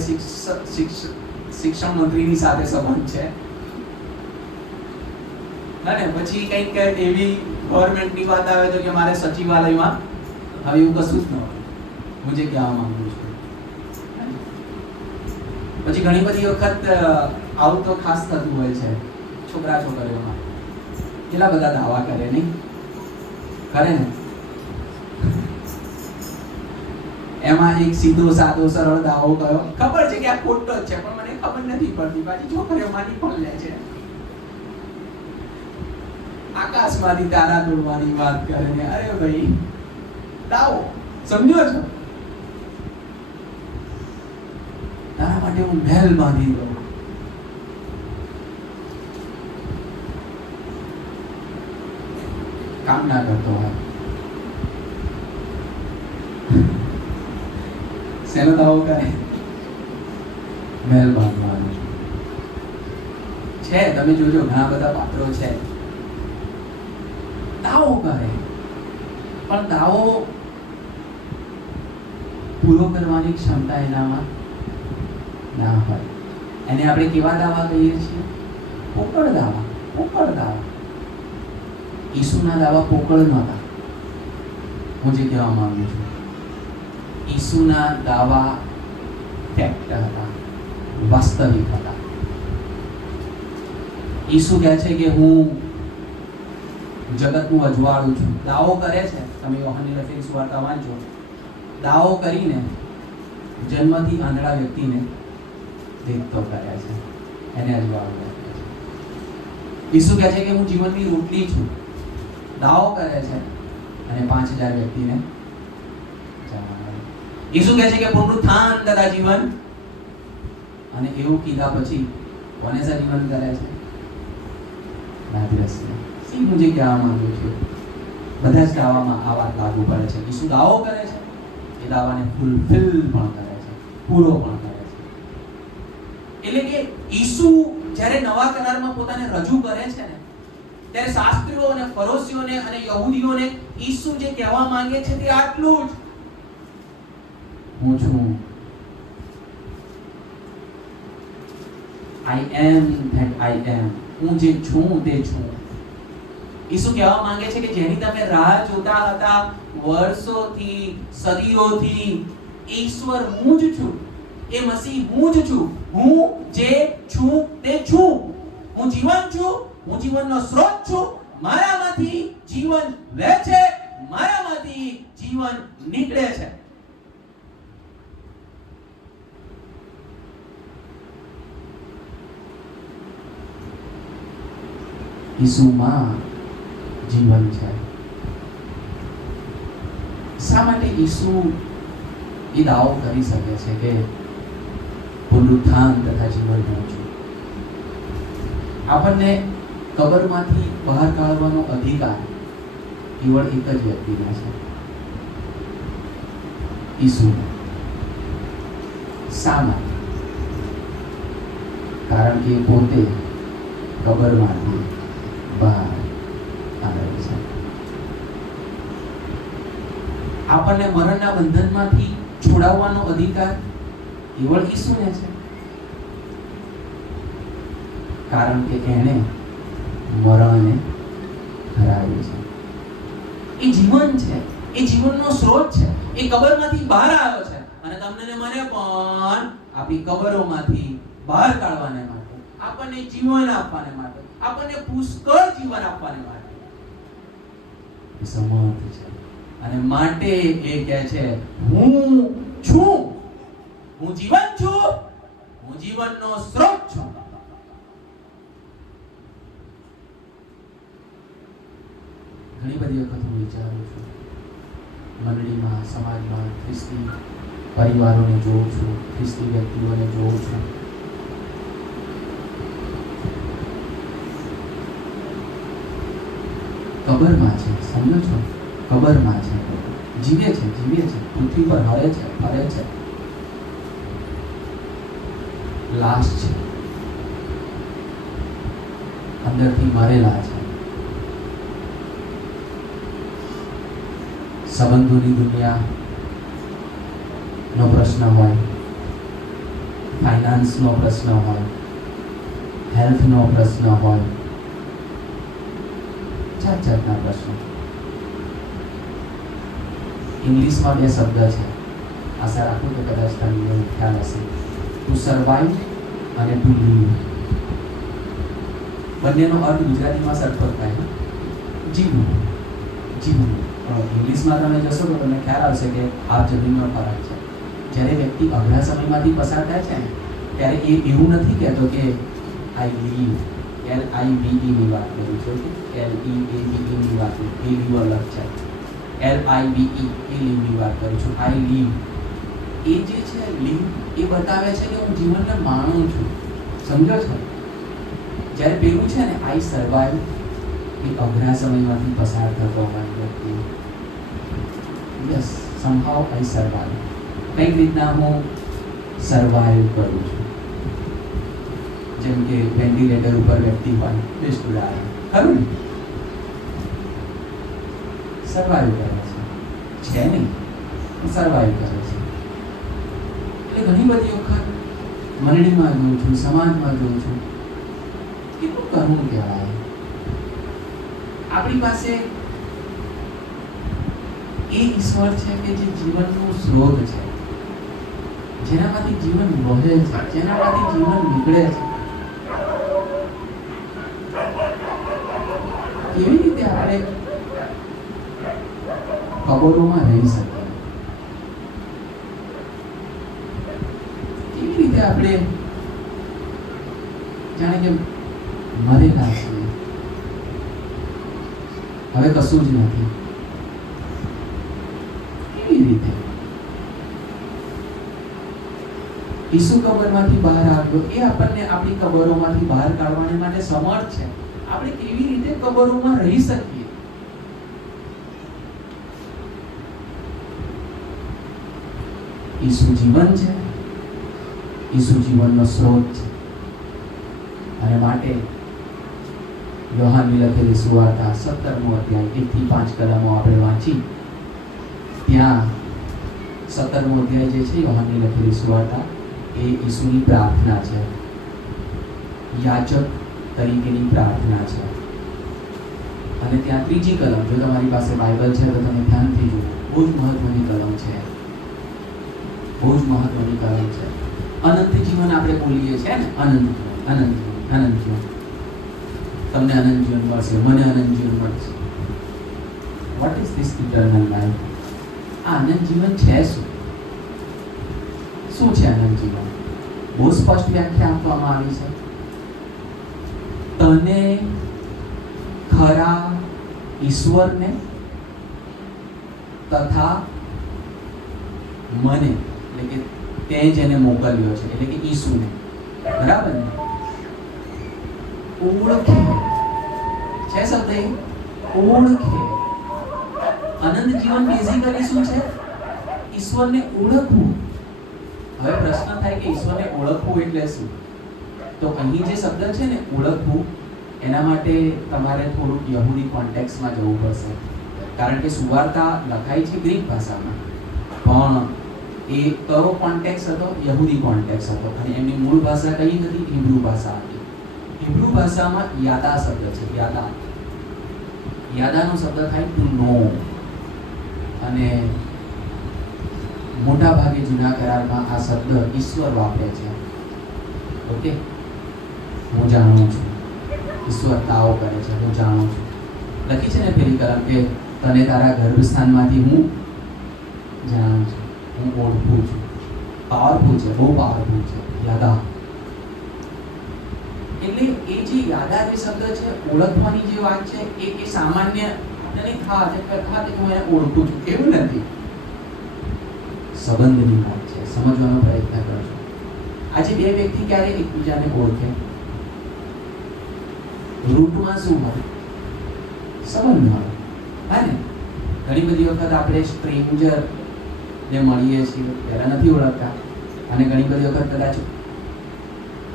શિક્ષણ મંત્રીની સાથે સંબંધ છે. અને પછી કંઈક એવી ગવર્મેન્ટની વાત આવે તો કે મારે સચિવાલયમાં. હવે એવું કશું જ ન હોય. હું જે કહેવા માંગુ છું. પછી ઘણી બધી વખત આવું તો ખાસ થતું હોય છે છોકરીઓમાં. કેટલા બધા દાવા કરે નહીં? કરે ને? એમાં એક સીધો સાદો સરળ દાવો કયો? ખબર છે કે આ ખોટો જ છે, પણ મને ખબર નથી પડતી. પાછી છોકરીઓ માની પણ લે છે. આકાશમાંથી તારા દોડવાની વાત કરે ને, અરે ભાઈ દાવો, સમજો છો? તારા માટે હું મહેલ બાંધી દઉં. કામ ના કરતો હોય. શેનો દાવો કરે? મહેલ બાંધવાનો છે. તમે જોજો, ઘણા બધા પાત્રો છે દાવો કરે, પણ દાવો પૂરો કરવાની ક્ષમતા એનામાં ના હોય. એને આપણે કેવા દાવા કહીએ છીએ? પોકળ દાવા. પોકળ દાવા. ઈસુના દાવા પોકળ નહોતા. હું જે કહેવા માંગુ છું, ઈસુના દાવા ફેક્ટ હતા, વાસ્તવિક હતા. ઈસુ કહે છે કે હું જગતનું અજવાળું છું. દાવો કરે છે, તમે યોહાનની લખેલી સુવાર્તા વાંચો, દાવો કરીને જન્મથી આંધળા વ્યક્તિને દેખતો કરે છે, એને અજવાળું કહે છે. ઈસુ કહે છે કે હું જીવનની રોટલી છું, દાવો કરે છે અને 5000 વ્યક્તિને જમાડે. ઈસુ કહે છે કે પુનરુત્થાન તથા જીવન, અને એવું કીધા પછી કોને સજીવન કરે છે? લાજરસને. હું જે કહેવા માંગુ છું, બધા જ દાવામાં આ વાત લાગુ પડે છે. ઈસુ દાવો કરે છે, એ દાવાને ફૂલફિલ પણ કરે છે, પૂરો પણ કરે છે. એટલે કે ઈસુ જ્યારે નવા કરારમાં પોતાને રજૂ કરે છે ને, ત્યારે શાસ્ત્રીઓ અને ફરોશીઓને અને યહૂદીઓને ઈસુ જે કહેવા માંગે છે તે આટલું જ, હું છું. I am that I am. હું જે છું તે છું. ઈસુ કહેવા માંગે છે કે જેની તમે રાહ જોતા હતા વર્ષોથી, સદીઓથી, ઈશ્વર હું જ છું, એ મસીહ હું જ છું. હું જે છું તે છું. હું જીવન છું, હું જીવનનો સ્ત્રોત છું. મારામાંથી જીવન વહે છે, મારામાંથી જીવન નીકળે છે. ઈસુમાં જીવન છે. શા માટે ઈસુ એ દાવો કરી શકે છે કે પુનરુત્થાન તથા જીવન હું છું? આપણને કબરમાંથી બહાર કાઢવાનો અધિકાર કેવળ એક જ વ્યક્તિને છે, ઈસુ. શા માટે? કારણ કે પોતે કબરમાંથી બહાર આવે છે. આપણને મરણના બંધનમાંથી છોડાવવાનો અધિકાર કેવળ ઈસુને છે, કારણ કે એણે મરણને હરાવ્યું છે. એ જીવન છે, એ જીવનનો સ્ત્રોત છે. એ કબરમાંથી બહાર આવ્યો છે અને તમને ને મને પણ આપણી કબરોમાંથી બહાર કાઢવાને માટે, આપણને જીવન આપવાને માટે, આપણને પુષ્કળ જીવન આપવાને માટે એ સમર્થ છે. અને માટે એ કહે છે હું છું, હું જીવન છું, હું જીવનનો સ્ત્રોત છું. ઘણી બધી વખત હું વિચારું છું, મંડળીમાં, સમાજમાં ખ્રિસ્તી પરિવારોને જોઉં છું, ખ્રિસ્તી વ્યક્તિઓને જોઉં છું. કબરમાં છે, સમજો છો? કબરમાં છે, જીવે છે, પૃથ્વી પર હરે છે, ફરે છે, લાશ છે, અંદરથી મરેલા છે. સંબંધોની દુનિયાનો પ્રશ્ન હોય, ફાઇનાન્સનો પ્રશ્ન હોય, હેલ્થનો પ્રશ્ન હોય, જાતના પ્રશ્નો. ઇંગ્લિશમાં 2 શબ્દ છે, આશા રાખું કે કદાચ તમને ખ્યાલ હશે, ટુ સર્વાઈવ અને ટુ લીવ. બંનેનો અર્થ ગુજરાતીમાં સરખો થાય, જીવવું. ઇંગ્લિશમાં તમે જશો તો તમને ખ્યાલ આવશે કે આ જમીનનો ફરક છે. જ્યારે વ્યક્તિ અઘરા સમયમાંથી પસાર થાય છે ને, ત્યારે એ એવું નથી કહેતો કે આઈ લીવ, LIVE ની વાત કરું છું, LEAVE ની વાત, એ લીવ અલગ છે. LIVE એ લીવની વાત કરું છું. આઈ લીવ એ જે છે, લીવ એ બતાવે છે કે હું જીવનને માણું છું. સમજો છો? જ્યારે પેલું છે ને આઈ સર્વાઈવ, એ અઘરા સમયમાંથી પસાર થતો હોય વ્યક્તિ, યસ સમહાઉ આઈ સર્વાઈવ, કંઈક રીતના હું સર્વાઈવ કરું છું. જેમ કે વેન્ટિલેટર ઉપર વ્યક્તિ હોય, બેસ્ટ ઉદાહરણ, ખરું ને? સર્વાઈવ કરે છે નહીં, સર્વાઈવ કરે છે. એટલે ઘણી બધી વખત મંડળીમાં જોઉં છું, સમાજમાં જોઉં છું, કેટલું કરવું કહેવાય. આપણી પાસે એ ઈશ્વર છે કે જે જીવનનું સ્ત્રોત છે, જેનામાંથી જીવન વહે છે, જેનામાંથી જીવન નીકળે છે. કેવી રીતે આપણે કબરોમાં રહી શકીએ? કેવી રીતે આપણે જાણે કે મરેલા છીએ, હવે કશું જ નથી? કેવી રીતે? ઈસુ કબરમાંથી બહાર આવ્યો, એ આપણને આપણી કબરોમાંથી બહાર કાઢવાને માટે સમર્થ છે. આપણે કેવી રીતે કબરોમાં રહી શકીએ? ઈસુ જીવન છે, ઈસુ જીવનનો સ્ત્રોત છે. અને માટે યોહાનની લખેલી સુવાર્તા 17મો અધ્યાય 1 થી 5 કલમો આપણે વાંચી, ત્યાં 17મો અધ્યાય જે છે યોહાનની લખેલી સુવાર્તા, એ ઈસુની પ્રાર્થના છે, યાચક તરીકેની પ્રાર્થના છે. અને ત્યાં ત્રીજી કલમ, જો તમારી પાસે બાઇબલ છે તો તમે ધ્યાનથી જુઓ, બહુ જ મહત્વની કલમ છે, બહુ જ મહત્વની કલમ છે. અનંત જીવન આપણે બોલીએ છીએ ને, અનંત અનંત અનંત જીવન. તમને અનંત જીવન મળશે, મને અનંત જીવન મળશે. What is this eternal life? આ અનંત જીવન છે શું? શું છે અનંત જીવન? બહુ સ્પષ્ટ વ્યાખ્યા આપવામાં આવી છે. તને, ખરા ઈશ્વરને તથા મને, એટલે કે તે જેને મોકલ્યો છે, એટલે કે ઈસુને, બરાબર ને, ઓળખે છે. શબ્દ ઓળખે. અનંત જીવન બેઝિકલી શું છે? ઈશ્વરને ઓળખવું. હવે પ્રશ્ન થાય કે ઈશ્વરને ઓળખવું એટલે શું? તો અહીં જે શબ્દ છે ને, ઓળખવું, એના માટે તમારે થોડુંક યહૂદી કોન્ટેક્સ્ટમાં જવું પડશે. કારણ કે સુવાર્તા લખાઈ છે ગ્રીક ભાષામાં, પણ એ કયો કોન્ટેક્સ્ટ હતો? યહૂદી કોન્ટેક્સ્ટ હતો. અને એમની મૂળ ભાષા કઈ હતી? હિબ્રુ ભાષા હતી. હિબ્રુ ભાષામાં યાદા શબ્દ છે, યાદા. યાદાનો શબ્દ થાય ટુ નો. અને મોટા ભાગે જૂના કરારમાં આ શબ્દ ઈશ્વર વાપરે છે. ઓકે, હું જાણું છું, ઈશ્વર દાવો કરે છે, હું જાણું છું. લખી છે ને પેલી કલમ કે તને તારા ગર્ભસ્થાનમાંથી હું જાણું છું, હું ઓળખું છું. પાવરફુલ છે, બહુ પાવરફુલ છે યાદા. એટલે એ જે યાદા જે શબ્દ છે, ઓળખવાની જે વાત છે, એ સામાન્ય આપણને ખાતે હું એને ઓળખું છું એવું નથી. સંબંધની વાત છે, સમજવાનો પ્રયત્ન કરજો. આજે બે વ્યક્તિ ક્યારે એકબીજાને ઓળખે? રૂટમાં શું હોય? સંબંધ હોય, હા ને? ઘણી બધી વખત આપણે સ્ટ્રેન્જર ને મળીએ છીએ, પહેલા નથી ઓળખતા, અને ઘણી બધી વખત કદાચ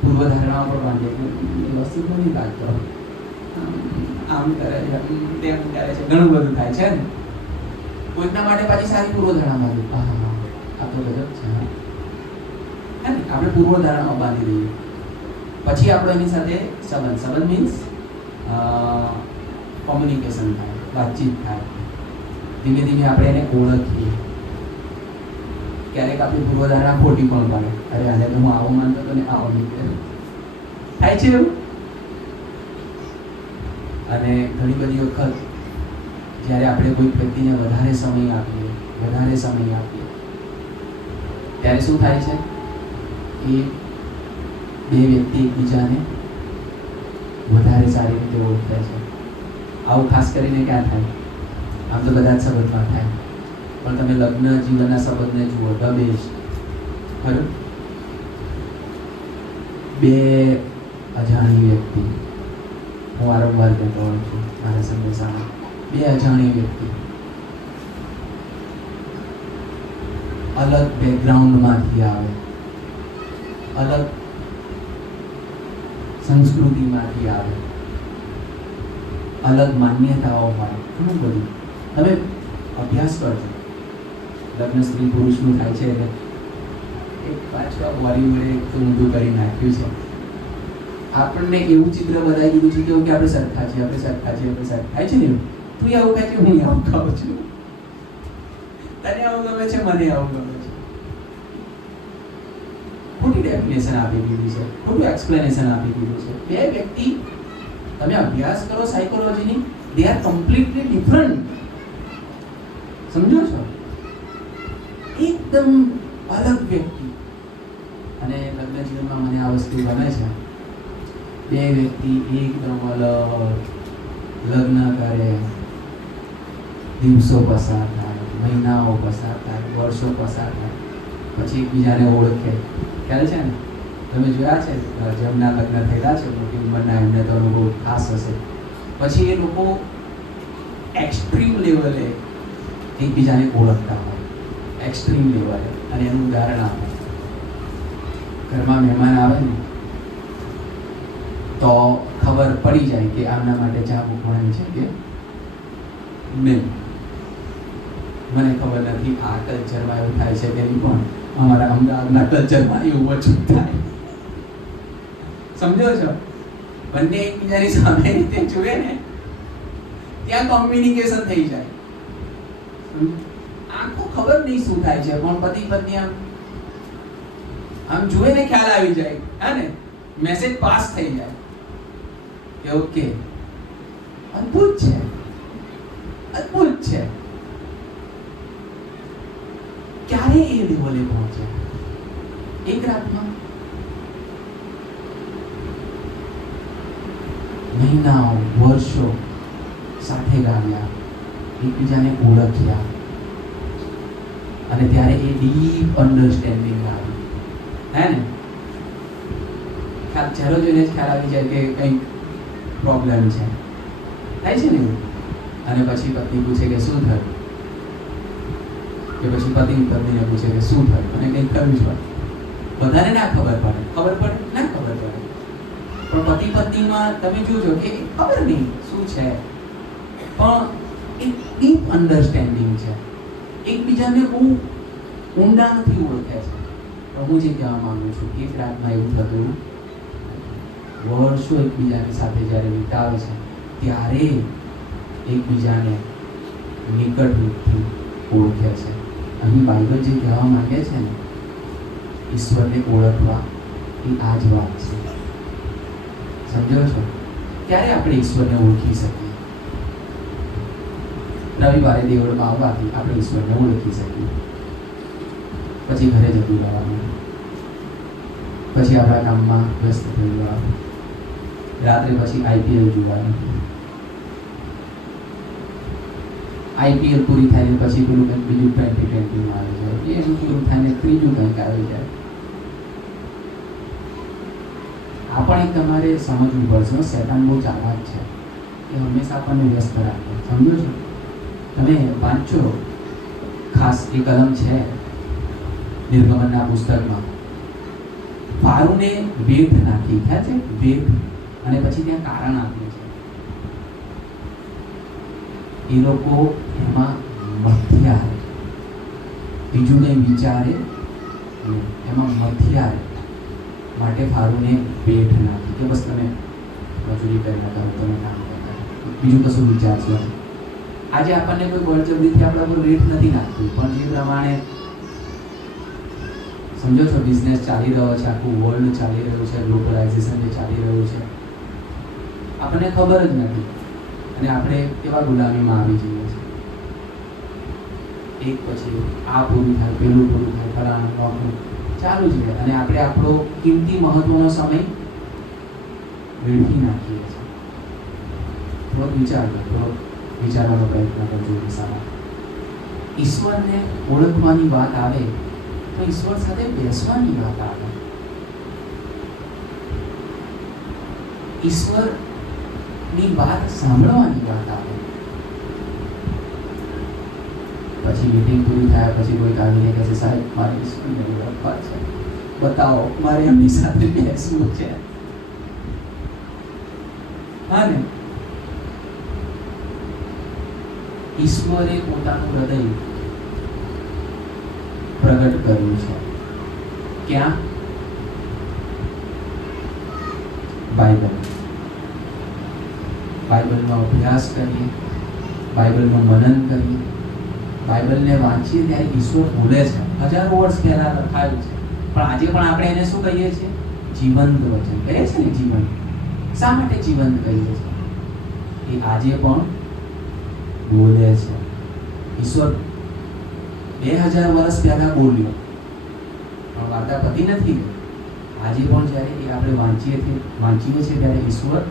પૂર્વધારણાઓ પર બાંધીએ કે એ વસ્તુ નથી લાગતો, આમ કરે છે, તેમ કરે છે, ઘણું બધું થાય છે ને. કોઈકના માટે પાછી સારી પૂર્વધારણા બાંધી, હા આ તો ગજબ છે, હે ને? આપણે પૂર્વધારણાઓ બાંધી દઈએ, પછી આપણે એની સાથે સંબંધ મીન્સ કોમ્યુનિકેશન થાય, વાતચીત થાય, ધીમે ધીમે આપણે એને ઓળખીએ. ક્યારેક આપણી પૂર્વધારણા ખોટી પણ પડે, અરે આજે તો હું આવું માનતો હતો ને આવો નહીં થાય છે એવું. અને ઘણી બધી વખત જ્યારે આપણે કોઈ વ્યક્તિને વધારે સમય આપીએ ત્યારે શું થાય છે? એ બે વ્યક્તિ એકબીજાને વધારે સારી રીતે ઓળખે છે. આવું ખાસ કરીને ક્યાં થાય? આમ તો બધા જ સંબંધમાં થાય, પણ તમે લગ્ન જીવનના સંબંધને જુઓ, ધ બેસ્ટ. ખરું? બે અજાણી વ્યક્તિ, હું વારંવાર કહેતો હોઉં છું મારા સંદેશામાં, બે અજાણી વ્યક્તિ અલગ બેકગ્રાઉન્ડમાંથી આવે, અલગ સંસ્કૃતિમાંથી આવે, અલગ માન્યતાઓ હોય, ઘણું બધું. તમે અભ્યાસ કરજો, લગ્ન સ્ત્રી પુરુષનું થાય છે એટલે એક પાછું બોલિવૂડે એક તો ઊંધું કરી નાખ્યું છે. આપણને એવું ચિત્ર બનાવી દીધું છે કે આપણે સરખા છીએ, આપણે સરખા છીએ, આપણે સરખા છે ને. તું આવું ખાય છે, હું આવું ખાઉં છું, તને આવું ગમે છે, મને આવું ગમે છે. ખોટી ડેફિનેશન આપી દીધી છે, ખોટું એક્સપ્લેનેશન આપી દીધું છે. બે વ્યક્તિ, તમે અભ્યાસ કરો સાયકોલોજીની, દે આર કમ્પ્લીટલી ડિફરન્ટ. સમજો છો? એકદમ અલગ વ્યક્તિ. અને લગ્ન જીવનમાં મને આ વસ્તુ ગમે છે. બે વ્યક્તિ એકદમ અલગ લગ્ન કરે, દિવસો પસાર થાય, મહિનાઓ પસાર થાય, વર્ષો પસાર થાય, પછી એકબીજાને ઓળખે. ખ્યાલ છે ને? તમે જોયા છે જેમના લગ્ન થયેલા છે મોટી ઉંમરના, એમને તો અનુભવ ખાસ હશે. પછી એ લોકો એક્સ્ટ્રીમ લેવલે એકબીજાને ઓળખતા હોય, એક્સ્ટ્રીમ લેવલે. અને એનું ઉદાહરણ આપે, ઘરમાં મહેમાન આવે ને તો ખબર પડી જાય કે આમના માટે ચા મૂકવાની છે કે નહીં. મને ખબર નથી આ કલ્ચરમાં એવું થાય છે કે નહીં, પણ અમારા અમદાવાદના કલ્ચરમાં એવું ઓછું થાય. સમજો છો? બંને એકબીજાની સામે રીતે જુએ ને ત્યાં કોમ્યુનિકેશન થઈ જાય. આખો ખબર નહીં શું થાય છે, પણ પતિ પત્ની આમ જુએ ને ખ્યાલ આવી જાય. હા ને, મેસેજ પાસ થઈ જાય કે ઓકે, અદ્ભુત છે, અદ્ભુત છે. ક્યારે એ લેવલે પહોંચે? એક રાતમાં? મહિનાઓ, વર્ષો સાથે ગાળ્યા, એકબીજાને ઓળખ્યા, અને ત્યારે એ ડીપ અન્ડરસ્ટેન્ડિંગ આવી. હે ને? ચાલો જોઈને જ ખ્યાલ આવી જાય કે કંઈક પ્રોબ્લેમ છે. થાય છે ને? અને પછી પત્ની પૂછે કે શું થયું, કે પછી પતિ પત્નીને પૂછે કે શું થયું, અને કંઈક થયું છે. બધાને ના ખબર પડે, ખબર પડે ના ખબર પડે, પણ પતિ પત્નીમાં તમે જોજો કે ખબર નહીં શું છે, પણ એક ડીપ અન્ડરસ્ટેન્ડિંગ છે. એકબીજાને બહુ ઊંડાણથી ઓળખે છે. પણ હું જે કહેવા માંગુ છું, એક રાતમાં એવું થતું, વર્ષો એકબીજાની સાથે જ્યારે વિતાવે છે ત્યારે એકબીજાને નિકટથી ઓળખે છે. અહીં બાઇબલ જે કહેવા માંગે છે ને, ઈશ્વરને ઓળખવા, એ આ જ વાત છે. સમજો છો? ત્યારે આપણે ઈશ્વરને ઓળખી શકીએ. રવિવારે દેવળમાં આવવાથી આપણે ઈશ્વરને ઓળખી શકીએ. પછી ઘરે જતું રહેવાનું, પછી આપણા કામમાં વ્યસ્ત થઈ જવાનું, રાત્રે પછી IPL જોવાનું. IPL પૂરી થાય પછી પેલું કંઈક બીજું 2020માં આવી જાય, એનું પૂરું થાય ને ત્રીજું કંઈક આવી જાય. આ પણ એક તમારે સમજવું પડશે. શેતાન બહુ ચાલાક છે, એ હંમેશા આપણને વ્યસ્ત રાખે. સમજો છો? તમે વાંચો, ખાસ એ કલમ છે નિર્ગમનના પુસ્તકમાં. ફારૂને વેઠ નાખી, ખ્યાલ છે? વેઠ. અને પછી ત્યાં કારણ આપ્યું છે. એ લોકો એમાં મથ્યા, બીજું કંઈ વિચારે એમાં મથ્યા માટે ફારૂને વેઠ નાખી કે બસ તમે મજૂરી કર્યા કરો, તમે કામ કર્યા, બીજું કશું વિચારશો. આજે આપણને કોઈ બળજબરીથી આપણા પર વેઠ નથી નાખતું, પણ જે પ્રમાણે સમજો છો બિઝનેસ ચાલી રહ્યો છે, આખું વર્લ્ડ ચાલી રહ્યું છે, ગ્લોબલાઇઝેશન જે ચાલી રહ્યું છે, આપણને ખબર જ નથી. અને આપણે કેવા ગુલામીમાં આવી જઈએ છીએ. એક પછી આ પૂરું થાય, પેલું પૂરું થાય, ફલાણું નોકરું ચાલુ છે, અને આપણે આપણો કિંમતી મહત્વનો સમય વેડફી નાખીએ છીએ. થોડોક વિચારવાનો પ્રયત્ન કરજો. સારા ઈશ્વરને ઓળખવાની વાત આવે તો ઈશ્વર સાથે બેસવાની વાત આવે. ઈશ્વરની વાત સાંભળવાની વાત આવે. પછી મીટિંગ પૂરી થાય પછી કોઈ આવીને કહે છે, સાહેબ મારે ઈશ્વરને ઓળખવા છે, બતાવો, મારે એમની સાથે બેસવું છે. હા ને? ઈશ્વરે પોતાનું હૃદય પ્રગટ કર્યું છે. ક્યાં? બાઇબલનો અભ્યાસ કરીએ, બાઇબલનું મનન કરીએ, બાઇબલને વાંચીએ ત્યારે ઈશ્વર બોલે છે. હજારો વર્ષ પહેલા લખાયું છે, પણ આજે પણ આપણે એને શું કહીએ છીએ? જીવંત વચન કહીએ છીએ ને. જીવંત શા માટે જીવંત કહીએ છીએ? એ આજે પણ બોલે છે. ઈશ્વર 2000 વર્ષ પહેલા બોલ્યો, પણ વાર્તા પતી નથી. આજે પણ જ્યારે એ આપણે વાંચીએ છીએ ત્યારે ઈશ્વર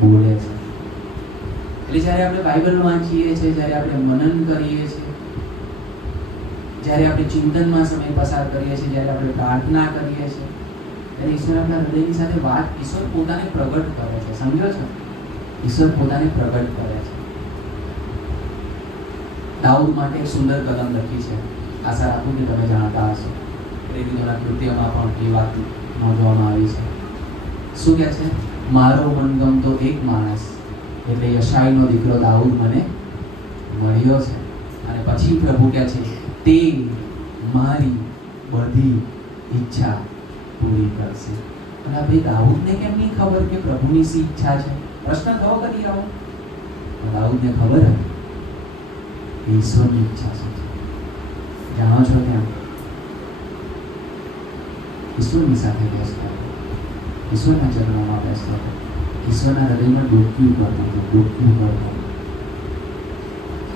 બોલે છે. એટલે જ્યારે આપણે બાઇબલ વાંચીએ છીએ, જ્યારે આપણે મનન કરીએ છીએ, જ્યારે આપણે ચિંતનમાં સમય પસાર કરીએ છીએ, જ્યારે આપણે પ્રાર્થના કરીએ છીએ, ત્યારે ઈશ્વર આપણા હૃદયની સાથે ઈશ્વર પોતાને પ્રગટ કરે છે. સમજો છો? ઈશ્વર પોતાને પ્રગટ કરે છે. દાઉદ માટે એક સુંદર કલમ લખી છે. આશા રાખું કે તમે જાણતા હશો. પ્રેરિતોના કૃત્યમાં પણ એ વાત નોંધવામાં આવી છે. શું કહે છે? મારો મનગમતો એક માણસ એટલે યશાઈનો દીકરો દાઉદ મને મળ્યો છે. અને પછી પ્રભુ કહે છે, તે મારી બધી ઈચ્છા પૂરી કરશે. અને ભાઈ દાઉદને કેમ નહીં ખબર કે પ્રભુની શી ઈચ્છા છે? પ્રશ્ન થવો કદી આવો? દાઉદને ખબર હતી ઈશ્વરની ઈચ્છા છે. જાણો છો ત્યાં ઈશ્વરની સાથે બેસતો હતો, ઈશ્વરના ચરણોમાં બેસતો હતો, ઈશ્વરના હૃદયમાં ડોક્યું કરતો હતો.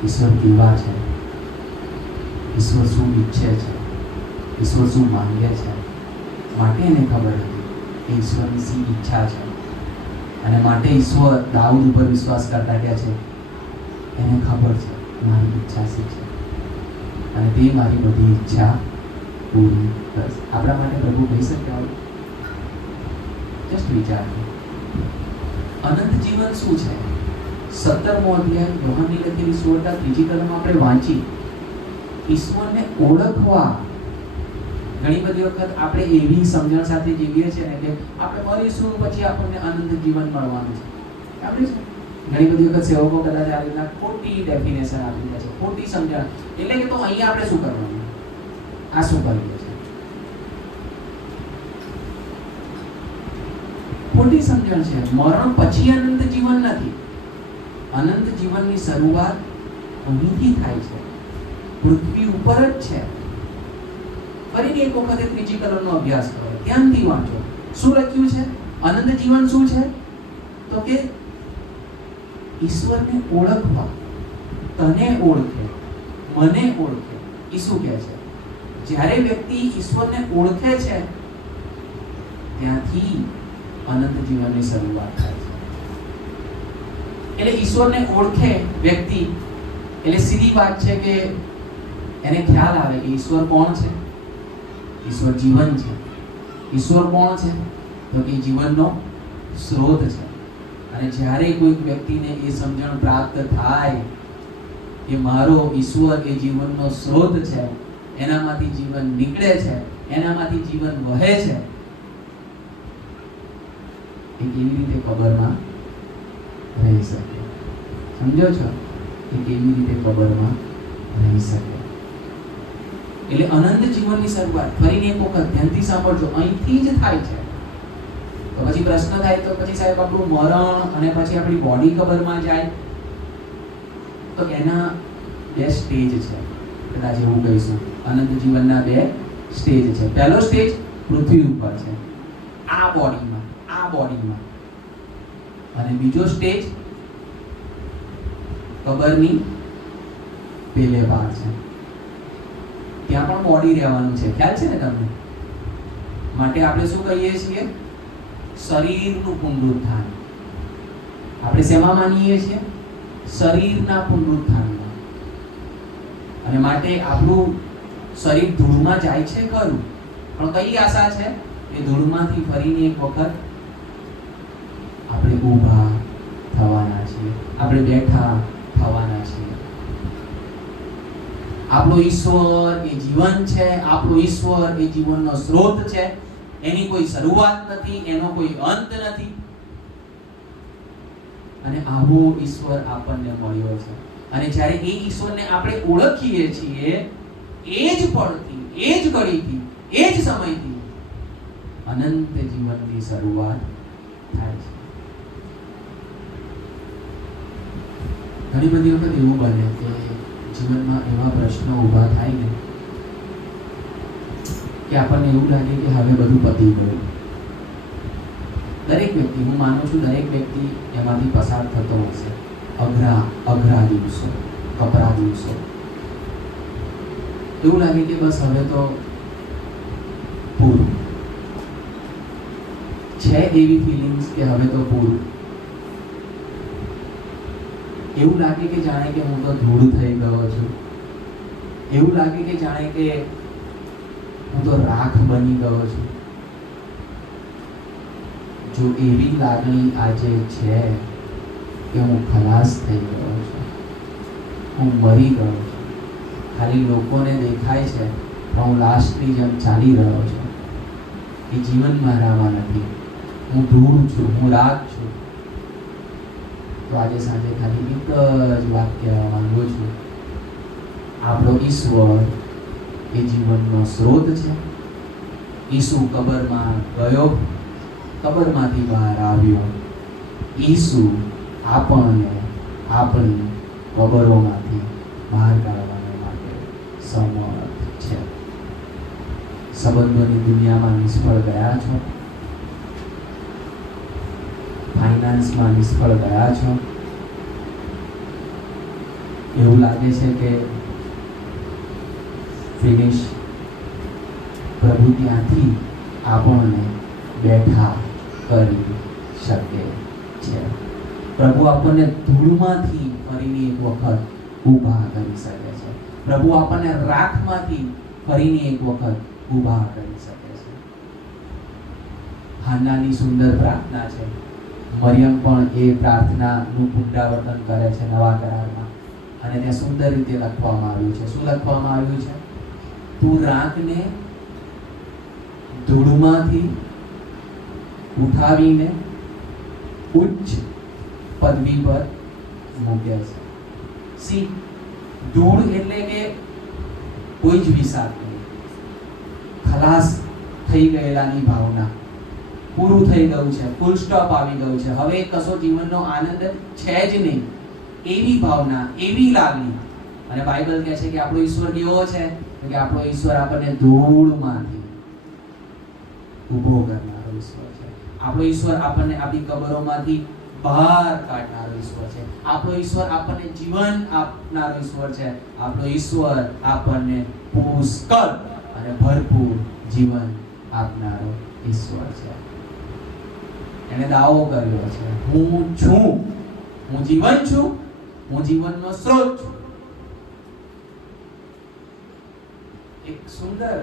ઈશ્વર કેવા છે, ઈશ્વર શું ઈચ્છે છે, ઈશ્વર શું માંગે છે, માટે એને ખબર હતી કે ઈશ્વરની શી ઈચ્છા છે. અને માટે ઈશ્વર દાઉદ ઉપર વિશ્વાસ કરતા કહે છે, એને ખબર છે મારી ઈચ્છા શી છે અને તે મારી બધી ઈચ્છા પૂરી કરશે. આપણા માટે પ્રભુ કહી શકે આવું? જસ્ટ વિચાર. અનંત જીવન શું છે? 17મો અધ્યાય યોહાનની લખેલી 16 કલમ આપણે વાંચી. ઈશ્વરને ઓળખવા ઘણી બધી વખત આપણે એવી સમજણ સાથે જીવીએ છીએ ને કે આપણે મરીશું પછી આપણને અનંત જીવન મળવાનું છે. આપણે ઘણી બધી વખત સેવકો કદાચ આ રીતના ખોટી ડેફિનેશન આપી દે છે, ખોટી સમજણ. એટલે કે તો અહીંયા આપણે શું કરવાનું, આ શું કરીએ છીએ? ખોટી સમજણ છે. મરણ પછી અનંત જીવન નથી. અનંત જીવનની શરૂઆત અહીંથી થાય છે, પૃથ્વી ઉપર જ છે. ફરીને એક વખત ત્રીજી કલમનો અભ્યાસ કરો, ધ્યાનથી વાંચો. શું લખ્યું છે? અનંત જીવન શું છે? તો કે ઈશ્વરને ઓળખવા, તને ઓળખે, મને ઓળખે. એ શું કહે છે? જ્યારે વ્યક્તિ ઈશ્વરને ઓળખે છે ત્યાંથી અનંત જીવનની શરૂઆત થાય છે. એટલે ઈશ્વરને ઓળખે વ્યક્તિ એટલે સીધી વાત છે કે એને ખ્યાલ આવે કે ઈશ્વર કોણ છે? ઈશ્વર જીવન છે. ઈશ્વર કોણ છે? તો કે જીવનનો સ્ત્રોત છે. અને જ્યારે કોઈ વ્યક્તિને એ સમજણ પ્રાપ્ત થાય કે મારો ઈશ્વર એ જીવનનો સ્ત્રોત છે, એનામાંથી જીવન નીકળે છે, એનામાંથી જીવન વહે છે, એ કેવી રીતે કબરમાં રહી શકે? સમજો છો? એ કેવી રીતે કબરમાં રહી શકે? એટલે અનંત જીવનની શરૂઆત ફરીને એક વખત ધ્યાનથી સાંભળજો, અહીંથી જ થાય છે. તો પછી પ્રશ્ન થાય તો પછી સાહેબ આપણું મરણ અને પછી આપણી બોડી કબરમાં જાય તો એના 2 સ્ટેજ છે. કદાચ એવું કહીશું અનંત જીવનના 2 સ્ટેજ છે. પહેલો સ્ટેજ પૃથ્વી ઉપર છે, આ બોડીમાં. અને બીજો સ્ટેજ કબરની પેલે પાર છે. ત્યાં પણ બોડી રહેવાનું છે. ખ્યાલ છે ને તમને? માટે આપણે શું કહીએ છીએ? શરીરનું પુનરુત્થાન. આપણે શેમાં માનીએ છીએ? શરીરના પુનરુત્થાનમાં. અને માટે આપણું શરીર ધૂળમાં જાય છે ખરું, પણ કઈ આશા છે? એ ધૂળમાંથી ફરીને એક વખત આપણે ઊભા થવાના છીએ, આપણે બેઠા થવાના છીએ. આપણો ઈશ્વર એ જીવન છે, આપણો ઈશ્વર એ જીવનનો સ્ત્રોત છે. એની કોઈ શરૂઆત નથી, એનો કોઈ અંત નથી. અને આવો ઈશ્વર આપણને મળ્યો છે. અને જ્યારે એ ઈશ્વરને આપણે ઓળખીએ છીએ એ જ પળથી, એ જ ઘડીથી, એ જ સમયથી અનંત જીવનની શરૂઆત થાય છે. ઘણી બધી વખત એવું બને કે જીવનમાં એવા પ્રશ્નો ઊભા થાય ને કે આપણને એવું લાગે કે હવે બધું પતી ગયું. દરેક વ્યક્તિ, હું માનું છું દરેક વ્યક્તિ એમાંથી પસાર થતો હશે. અઘરા દિવસો, કપરા દિવસો. એવું લાગે કે બસ હવે તો પૂરું છે, એવી ફિલિંગ્સ કે હવે તો પૂરું. એવું લાગે કે જાણે કે હું તો ધૂળ થઈ ગયો છું. એવું લાગે કે જાણે કે હું તો રાખ બની ગયો છું. જો એવી લાગણી આજે છે કે હું ખલાસ થઈ ગયો છું, હું મરી ગયો છું, ખાલી લોકોને દેખાય છે પણ હું લાશની જેમ ચાલી રહ્યો છું, એ જીવન મારામાં નથી, હું ધૂળ છું, હું રાખ છું, તો આજે સાંજે ખાલી એક જ વાત કહેવા માંગુ છું. આપણો ઈશ્વર એ જીવનનો સ્ત્રોત છે. ઈસુ કબરમાં ગયો, કબરમાંથી બહાર આવ્યો. ઈસુ આપણને આપણી કબરોમાંથી બહાર કાઢવા માટે સમર્થ છે. સંબંધોની દુનિયામાં નિષ્ફળ ગયા છો, ફાઇનાન્સમાં નિષ્ફળ ગયા છો, એવું લાગે છે કે ફિનિશ. પ્રભુ ત્યાંથી આપણને બેઠા કરી શકે છે. પ્રભુ આપણને ધૂળમાંથી ફરીને એક વખત ઊભા કરી શકે છે. પ્રભુ આપણને રાખમાંથી ફરીને એક વખત ઊભા કરી શકે છે. હાન્નાની સુંદર પ્રાર્થના છે. મરિયમ પણ એ પ્રાર્થનાનું પુનરાવર્તન કરે છે નવા કરારમાં, અને ત્યાં સુંદર રીતે લખવામાં આવ્યું છે. શું લખવામાં આવ્યું છે? તું રાખને ધૂળમાંથી ઉઠાવીને ઉચ્ચ પદવી પર મૂકે છે. સી, ધૂળ એટલે કે કોઈ જ વિચાર નહીં, ખલાસ થઈ ગયેલાની ભાવના, પૂરું થઈ ગયું છે, ફૂલ સ્ટોપ આવી ગયું છે, હવે કશો જીવનનો આનંદ છે જ નહીં, એવી ભાવના, એવી લાગણી. અને બાઇબલ કહે છે કે આપણો ઈશ્વર કેવો છે? કે આપણો ઈશ્વર આપણને ધૂળમાંથી ઊભો કરનારો ઈશ્વર છે. આપણો ઈશ્વર આપણને આપણી કબરોમાંથી બહાર કાઢનારો ઈશ્વર છે. આપણો ઈશ્વર આપણને જીવન આપનારો ઈશ્વર છે. આપણો ઈશ્વર આપણને પુષ્કળ અને ભરપૂર જીવન આપનારો ઈશ્વર છે. એને દાવો કર્યો છે, હું છું, હું જીવન છું, હું જીવનનો સ્ત્રોત છું. એક સુંદર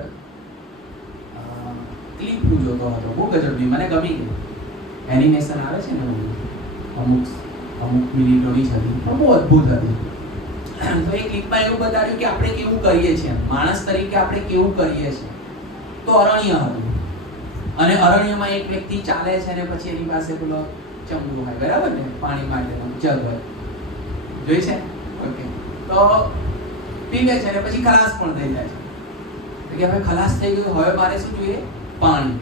ક્લિપ હું જોતો હતો, બહુ ગજબની, મને ગમી ગઈ. એનિમેશન આવે છે ને, અમુક મિનિટોની જ હતી, પણ બહુ અદ્ભુત હતી. તો એ ક્લિપમાં એવું બતાવ્યું કે આપણે કેવું કરીએ છીએ, માણસ તરીકે આપણે કેવું કરીએ છીએ. તો અરણ્ય હતું, અને અરણ્યમાં એક વ્યક્તિ ચાલે છે અને પછી એની પાસે પેલો ચંબુ હોય, બરાબર ને, પાણી માટેનો જગ હોય, જોઈ છે? ઓકે. તો પીવે છે અને પછી ખલાસ પણ થઈ જાય છે. તો કે હવે ખલાસ થઈ ગયું, હવે મારે શું જોઈએ? પાણી.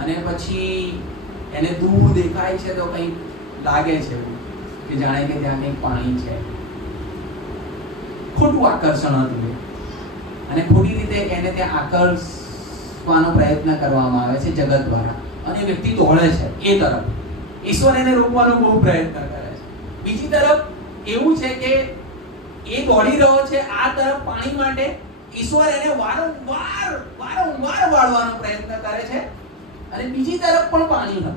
અને પછી એને દૂર દેખાય છે તો કંઈક લાગે છે કે જાણે કે ત્યાં કંઈક પાણી છે. ખોટું આકર્ષણ હતું અને ખોટી રીતે એને ત્યાં આકર્ષવાનો પ્રયત્ન કરવામાં આવે છે જગત દ્વારા, અને વ્યક્તિ દોડે છે એ તરફ. ઈશ્વર એને રોકવાનો બહુ પ્રયત્ન કરે છે. બીજી તરફ એવું છે કે એ દોડી રહ્યો છે આ તરફ પાણી માટે, ઈશ્વર એને વારંવાર વાળવાનો પ્રયત્ન કરે છે, અને બીજી તરફ પણ પાણી હતું.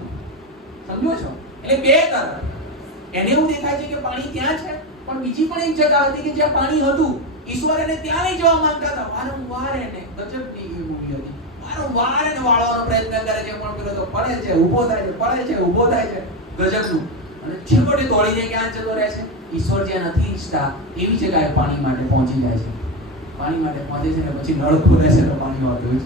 સમજો છો? એટલે બે તરફ એને એવું દેખાય છે કે પાણી ત્યાં છે, પણ બીજી પણ એક જગ્યા હતી કે જ્યાં પાણી હતું. ઈશ્વર એને ત્યાં લઈ જવા માંગતા હતા. વારંવાર એને ગજબની એ મૂવી હતી, વારંવાર એને વાળવાનો પ્રયત્ન કરે છે, પણ પેલો તો પડે છે, ઊભો થાય છે, પડે છે, ઊભો થાય છે, ગજબનું. અને છેવટે દોડીને ક્યાં જતો રહે છે? ઈશ્વર જ્યાં નથી ઈચ્છતા એવી જગ્યાએ પાણી માટે પહોંચી જાય છે. પાણી માટે પહોંચે છે ને પછી નળ ખોલે છે તો પાણી હોતું જ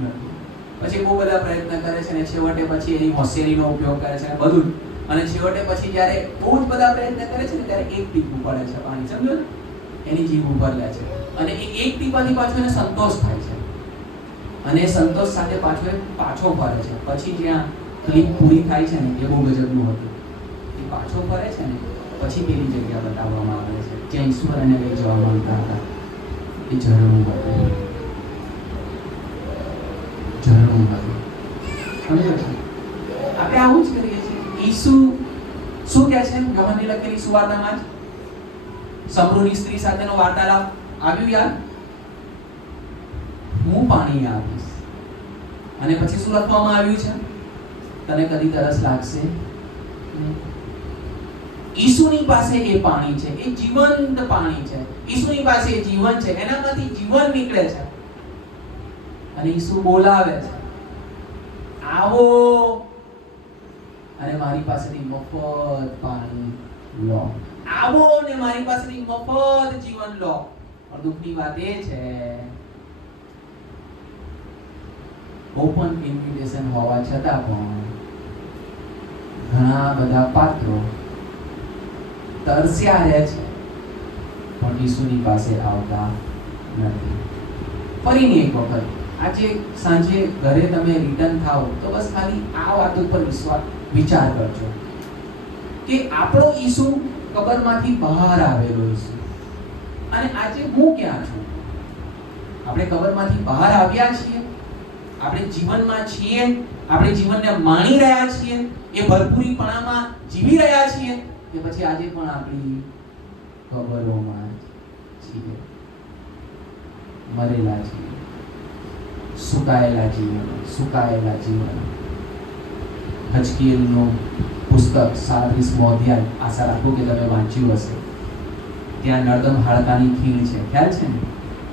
નથી. પછી બહુ બધા પ્રયત્ન કરે છે ને છેવટે પછી એની હોશિયારીનો ઉપયોગ કરે છે ને બધું. અને છેવટે પછી જ્યારે બહુ જ બધા પ્રયત્ન કરે છે ને ત્યારે એક ટીપું પડે છે પાણી, સમજો? એની જીભ ઉપર લે છે, અને એ એક ટીપાથી પાછો એને સંતોષ થાય છે, અને એ સંતોષ સાથે પાછો ફરે છે. પછી જ્યાં ક્લિપ પૂરી થાય છે ને એ બહુ ગજબનું હતું. એ પાછો ફરે છે ને પછી પેલી જગ્યા બતાવવામાં આવે છે જ્યાં ઈશ્વર એને લઈ જવા માંગતા હતા. એ ઝરણું હતું. ઝરણું હતું. સમજો છો? આપણે આવું જ કરીએ છીએ. ઈસુ શું કહે છે યોહાનની લખેલી સુવાર્તામાં જ? સમરૂની સ્ત્રી સાથેનો વાર્તાલાપ આવ્યું યાદ? હું પાણી આપીશ અને પછી શું લખવામાં આવ્યું છે? તને કદી તરસ લાગશે? ઈસુની પાસે એ પાણી છે, એ જીવંત પાણી છે. ઈસુની પાસે એ જીવન છે, એનામાંથી જીવન નીકળે છે. અને ઈસુ બોલાવે છે, આવો અને મારી પાસેથી મફત પાણી લો. આવો ને મારી પાસેથી મફત જીવન લો. પણ દુઃખની વાત એ છે, ઓપન ઇન્વિટેશન હોવા છતાં પણ ઘણા બધા પાત્રો તરસ્યા રહે છે પણ ઈસુની પાસે આવતા નથી. ફરીની એક વખત આજે સાંજે ઘરે તમે રિટર્ન થાઓ તો બસ ખાલી આ વાત ઉપર વિચાર કરજો કે આપણો ઈસુ કબરમાંથી બહાર આવેલો ઈસુ અને આજે હું ક્યાં છું? આપણે કબરમાંથી બહાર આવ્યા છીએ, આપણે જીવનમાં છીએ, આપણે જીવનને માણી રહ્યા છીએ, એ ભરપૂરીપણામાં જીવી રહ્યા છીએ કે પછી આજે પણ આપણી કબરોમાં છીએ, મરેલા છીએ, સુકાયેલા જીવન. હજકીએલનું પુસ્તક 37મો અધ્યાય, આશા રાખું કે તમે વાંચ્યું હશે. ત્યાં નર્દમ હાડકાની ખીણ છે, ખ્યાલ છે ને?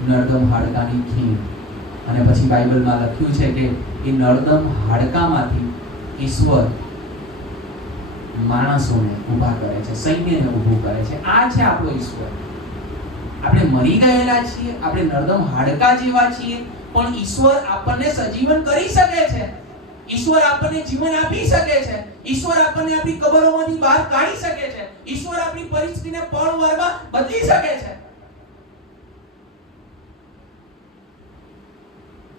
નર્દમ હાડકાની ખીણ. અને પછી બાઇબલમાં લખ્યું છે કે એ નર્દમ હાડકામાંથી ઈશ્વર માણસોને ઊભા કરે છે, સૈન્યને ઊભું કરે છે. આ છે આપણો ઈશ્વર. આપણે મરી ગયેલા છીએ, આપણે નર્દમ હાડકા જેવા છીએ, પણ ઈશ્વર આપણને સજીવન કરી શકે છે. ઈશ્વર આપણને જીવન આપી શકે છે. ઈશ્વર આપણને આપણી કબરોમાંથી બહાર કાઢી શકે છે. ઈશ્વર આપણી પરિસ્થિતિને પળવારમાં બદલી શકે છે.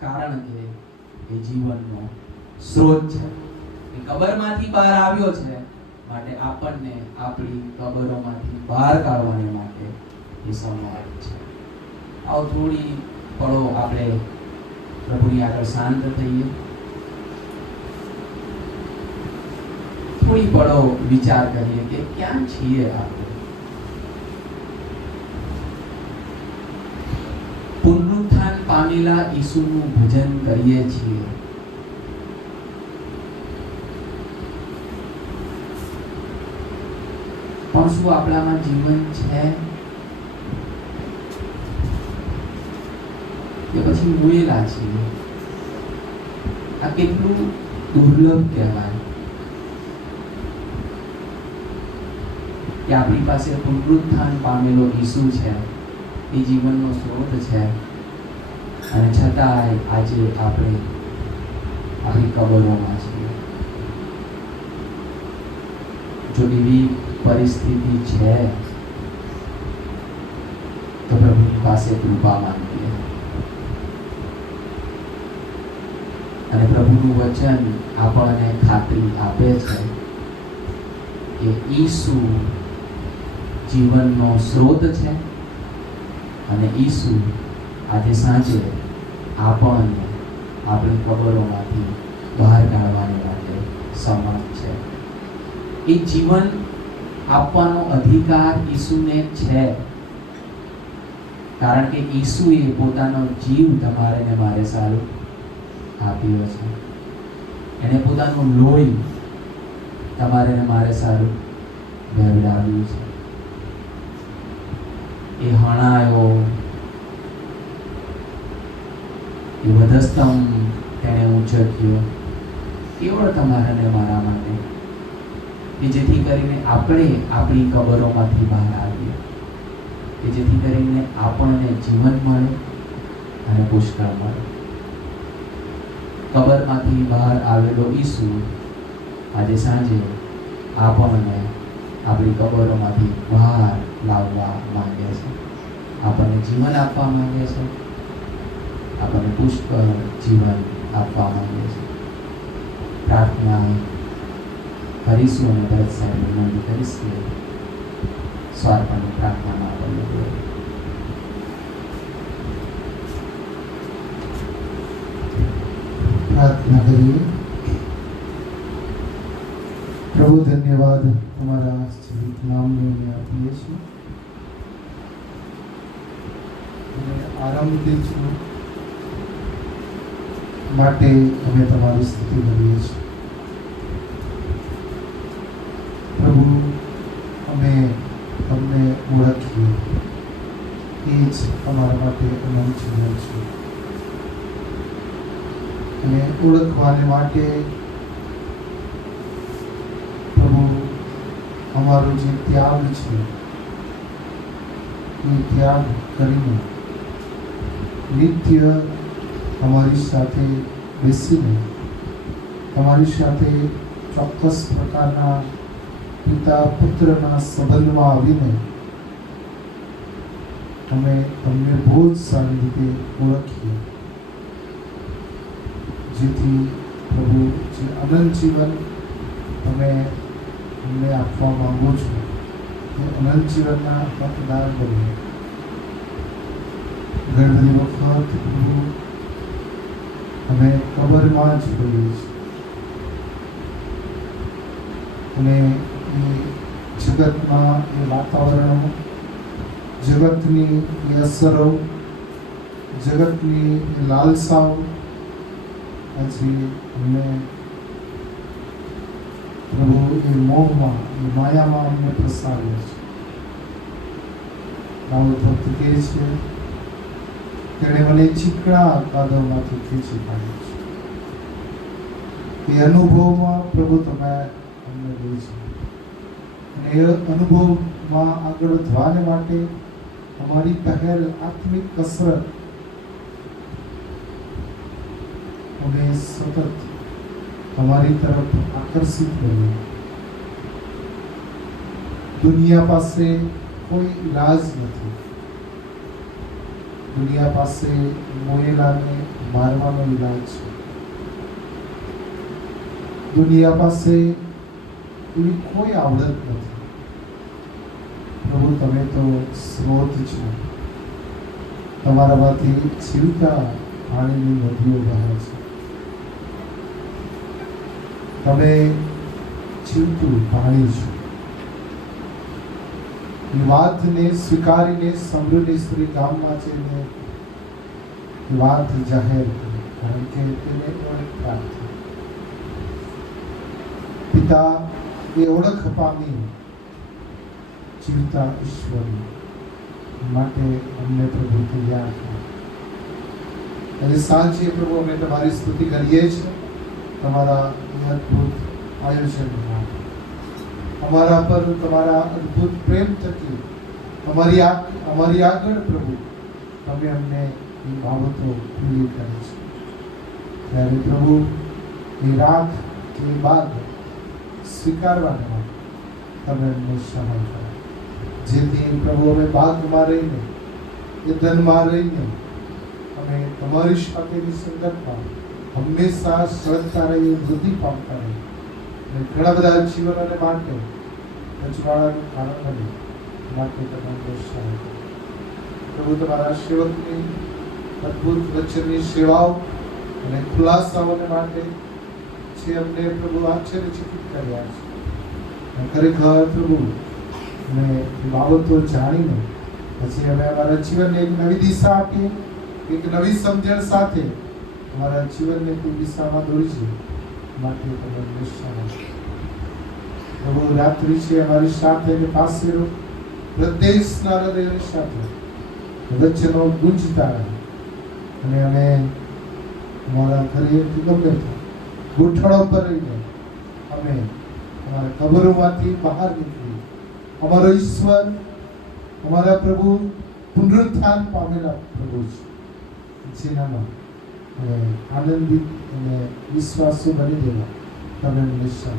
કારણ કે એ જીવનનો સ્ત્રોત છે. એ કબરમાંથી બહાર આવ્યો છે માટે આપણને આપણી કબરોમાંથી બહાર કાઢવાને માટે એ સમય છે. આવો થોડી પળો આપણે પ્રભુની આગળ શાંત થઈએ. થોડી પળો વિચાર કરીએ કે ક્યાં છીએ આપણે. પુનરુત્થાન પામેલા ઈસુનું ભજન કરીએ છીએ. પણ શું આપણામાં જીવન છે કે પછી મુએલા છીએ? આ કેટલું દુર્લભ કહેવાય કે આપણી પાસે પુનરુત્થાન પામેલો ઈસુ છે, એ જીવનનો સ્ત્રોત છે, અને છતાંય આજે આપણે આપણી કબરોમાં છીએ. જો એવી પરિસ્થિતિ છે તો પ્રભુની પાસે કૃપા માંગીએ. અને પ્રભુનું વચન આપણને ખાતરી આપે છે કે ઈસુ જીવનનો સ્ત્રોત છે અને ઈસુ આજે સાંજે આપણને આપણી કબરોમાંથી બહાર કાઢવાને માટે સમર્થ છે. એ જીવન આપવાનો અધિકાર ઈસુને છે, કારણ કે ઈસુએ પોતાનો જીવ તમારે ને મારે સારું આપ્યો છે. એને પોતાનું લોહી તમારે ને મારે સારું વહેવડાવ્યું છે. એ હણાયો, એ વધસ્તંભ તેણે ઊંચક્યો કેવળ તમારા ને મારા માટે, કે જેથી કરીને આપણે આપણી કબરોમાંથી બહાર આવીએ, કે જેથી કરીને આપણને જીવન મળે અને પુષ્કળ મળે. કબરમાંથી બહાર આવેલો ઈસુ આજે સાંજે આપણને આપણી કબરોમાંથી બહાર લાવવા માંગે છે, આપણને જીવન આપવા માંગે છે, આપણને પુષ્કળ જીવન આપવા માંગે છે. પ્રાર્થના કરીશું અને ભરત સાહેબ વિનંતી કરીશ કે સ્વાર્પણની પ્રાર્થનામાં આપણને જોડે. પ્રાર્થના કરીએ. પ્રભુ, ધન્યવાદ તમારા જીવિત નામને અમે આપીએ છીએ અને આરંભથી જ માટે અમે તમારી સ્તુતિ કરીએ છીએ. પ્રભુ, અમે તમને ઓળખીએ એ જ અમારા માટે અનંત જીવન છે અને ઓળખવાને માટે પ્રભુ અમારો જે ત્યાગ છે એ ત્યાગ કરીને નિત્ય અમારી સાથે બેસીને તમારી સાથે ચોક્કસ પ્રકારના પિતા પુત્રના સંબંધમાં આવીને અમે તમને બહુ જ સારી રીતે ઓળખીએ, જેથી પ્રભુ જે અનંત જીવન તમે અમને આપવા માંગો છો એ અનંત જીવનના હકદાર બનીએ. ઘણી બધી વખત પ્રભુ અમે કબરમાં જ હોઈએ છીએ અને એ જગતમાં એ વાતાવરણો, જગતની એ અસરો, જગતની એ લાલસાઓ આજે અમને પ્રભુ એ મોહમાં, એ માયામાં અમને પ્રસારે છે. દાઉદ ભક્ત કહે છે, તેણે મને ચીકણા કાદવમાંથી ખેંચી કાઢ્યો છે. એ અનુભવમાં પ્રભુ તમે અમને લઈ છે અને એ અનુભવમાં આગળ વધવાને માટે અમારી પહેલ આત્મિક કસરત અમે સતત તમારી તરફ આકર્ષિત બની. દુનિયા પાસે કોઈ ઇલાજ નથી. દુનિયા પાસે મોયેલાને મારવાનો ઇલાજ છે. દુનિયા પાસે એવી કોઈ આવડત નથી. પ્રભુ, તમે તો સ્રોત છો. તમારામાંથી જીવતા પાણીની નદીઓ વહે છે. તમે જીવતું પાણી છો. એ વાતને સ્વીકારીને સમૃદ્ધ સ્ત્રી ગામમાં જઈને વાત જાહેર કરી, કારણ કે તેને ઓળખ પ્રાપ્ત થઈ. પિતા એ ઓળખ પામી જીવતા ઈશ્વર માટે અમને પ્રભુ તૈયાર થયા. અને સાંજે પ્રભુ અમે તમારી સ્તુતિ કરીએ છીએ તમારા અદ્ભુત આયોજન માટે, અમારા પર તમારા અદ્ભુત પ્રેમ થકી અમારી આગળ પ્રભુ તમે અમને એ બાબતો ખુલ્લી કરી છે. ત્યારે પ્રભુ એ રાત કે બાદ સ્વીકારવાને માટે તમે અમને સહાય કરો, જેથી પ્રભુ અમે બાગમાં રહીને, એ ધનમાં રહીને અમે તમારી સાથેની સંગતમાં હંમેશા સળગતા રહીએ, વૃદ્ધિ પામતા રહીએ અને ઘણા બધા જીવનોને માટે અજવાળાનું કારણ બને માટે તમે અમને સહાય કરો. પ્રભુ, તમારા સેવકની અદ્ભુત વચનની સેવાઓ અને ખુલાસાઓને માટે જે અમને પ્રભુ આશ્ચર્યચકિત કર્યા છે. ખરેખર પ્રભુ અમે એ બાબતો જાણીને પછી અમે અમારા જીવનને એક નવી દિશા આપીએ, એક નવી સમજણ સાથે અમારા જીવનને કોઈ દિશામાં દોરીએ માટે તમે નિશ્ચય પ્રભુ રાત્રિ છે અમારી સાથે અને પાસે રહો. પ્રદેશના હૃદયની સાથે વચનો ગુંજતા રહે અને અમે અમારા ઘરેથી ગમે ગૂંઠણો પર રહીને અમે અમારા કબરોમાંથી બહાર નીકળી અમારો ઈશ્વર, અમારા પ્રભુ પુનરુત્થાન પામેલા પ્રભુ છે, જેનામાં અમે આનંદિત અને વિશ્વાસુ બની દેવા તમે નિશ્ચય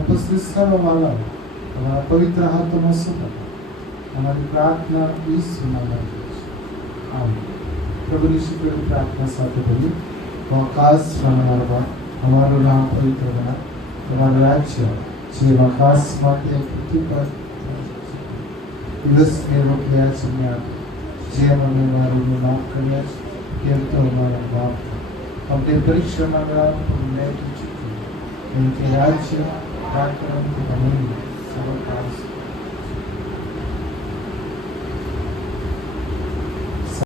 ઉપસ્થિત સર્વમાનવ તમારા પવિત્ર હાથોમાં સુપર અમારી પ્રાર્થના ઈસુના નામે છે. આમ પ્રભુની શુક્ર પ્રાર્થના સાથે બોલી તો આકાશ રમનારમાં અમારું નામ પવિત્ર બનાવ, તમારું રાજ્ય જે આકાશમાં તે પૃથ્વી પર દિવસ મેળો કર્યા છે મેં જેમ અમે મારું માફ કર્યા છે તેમ તો અમારા માફ અમને પરીક્ષામાં લાવો પણ મેં ચૂક્યું કેમ કે રાજ્ય કાર્યક્રમ અને સરળ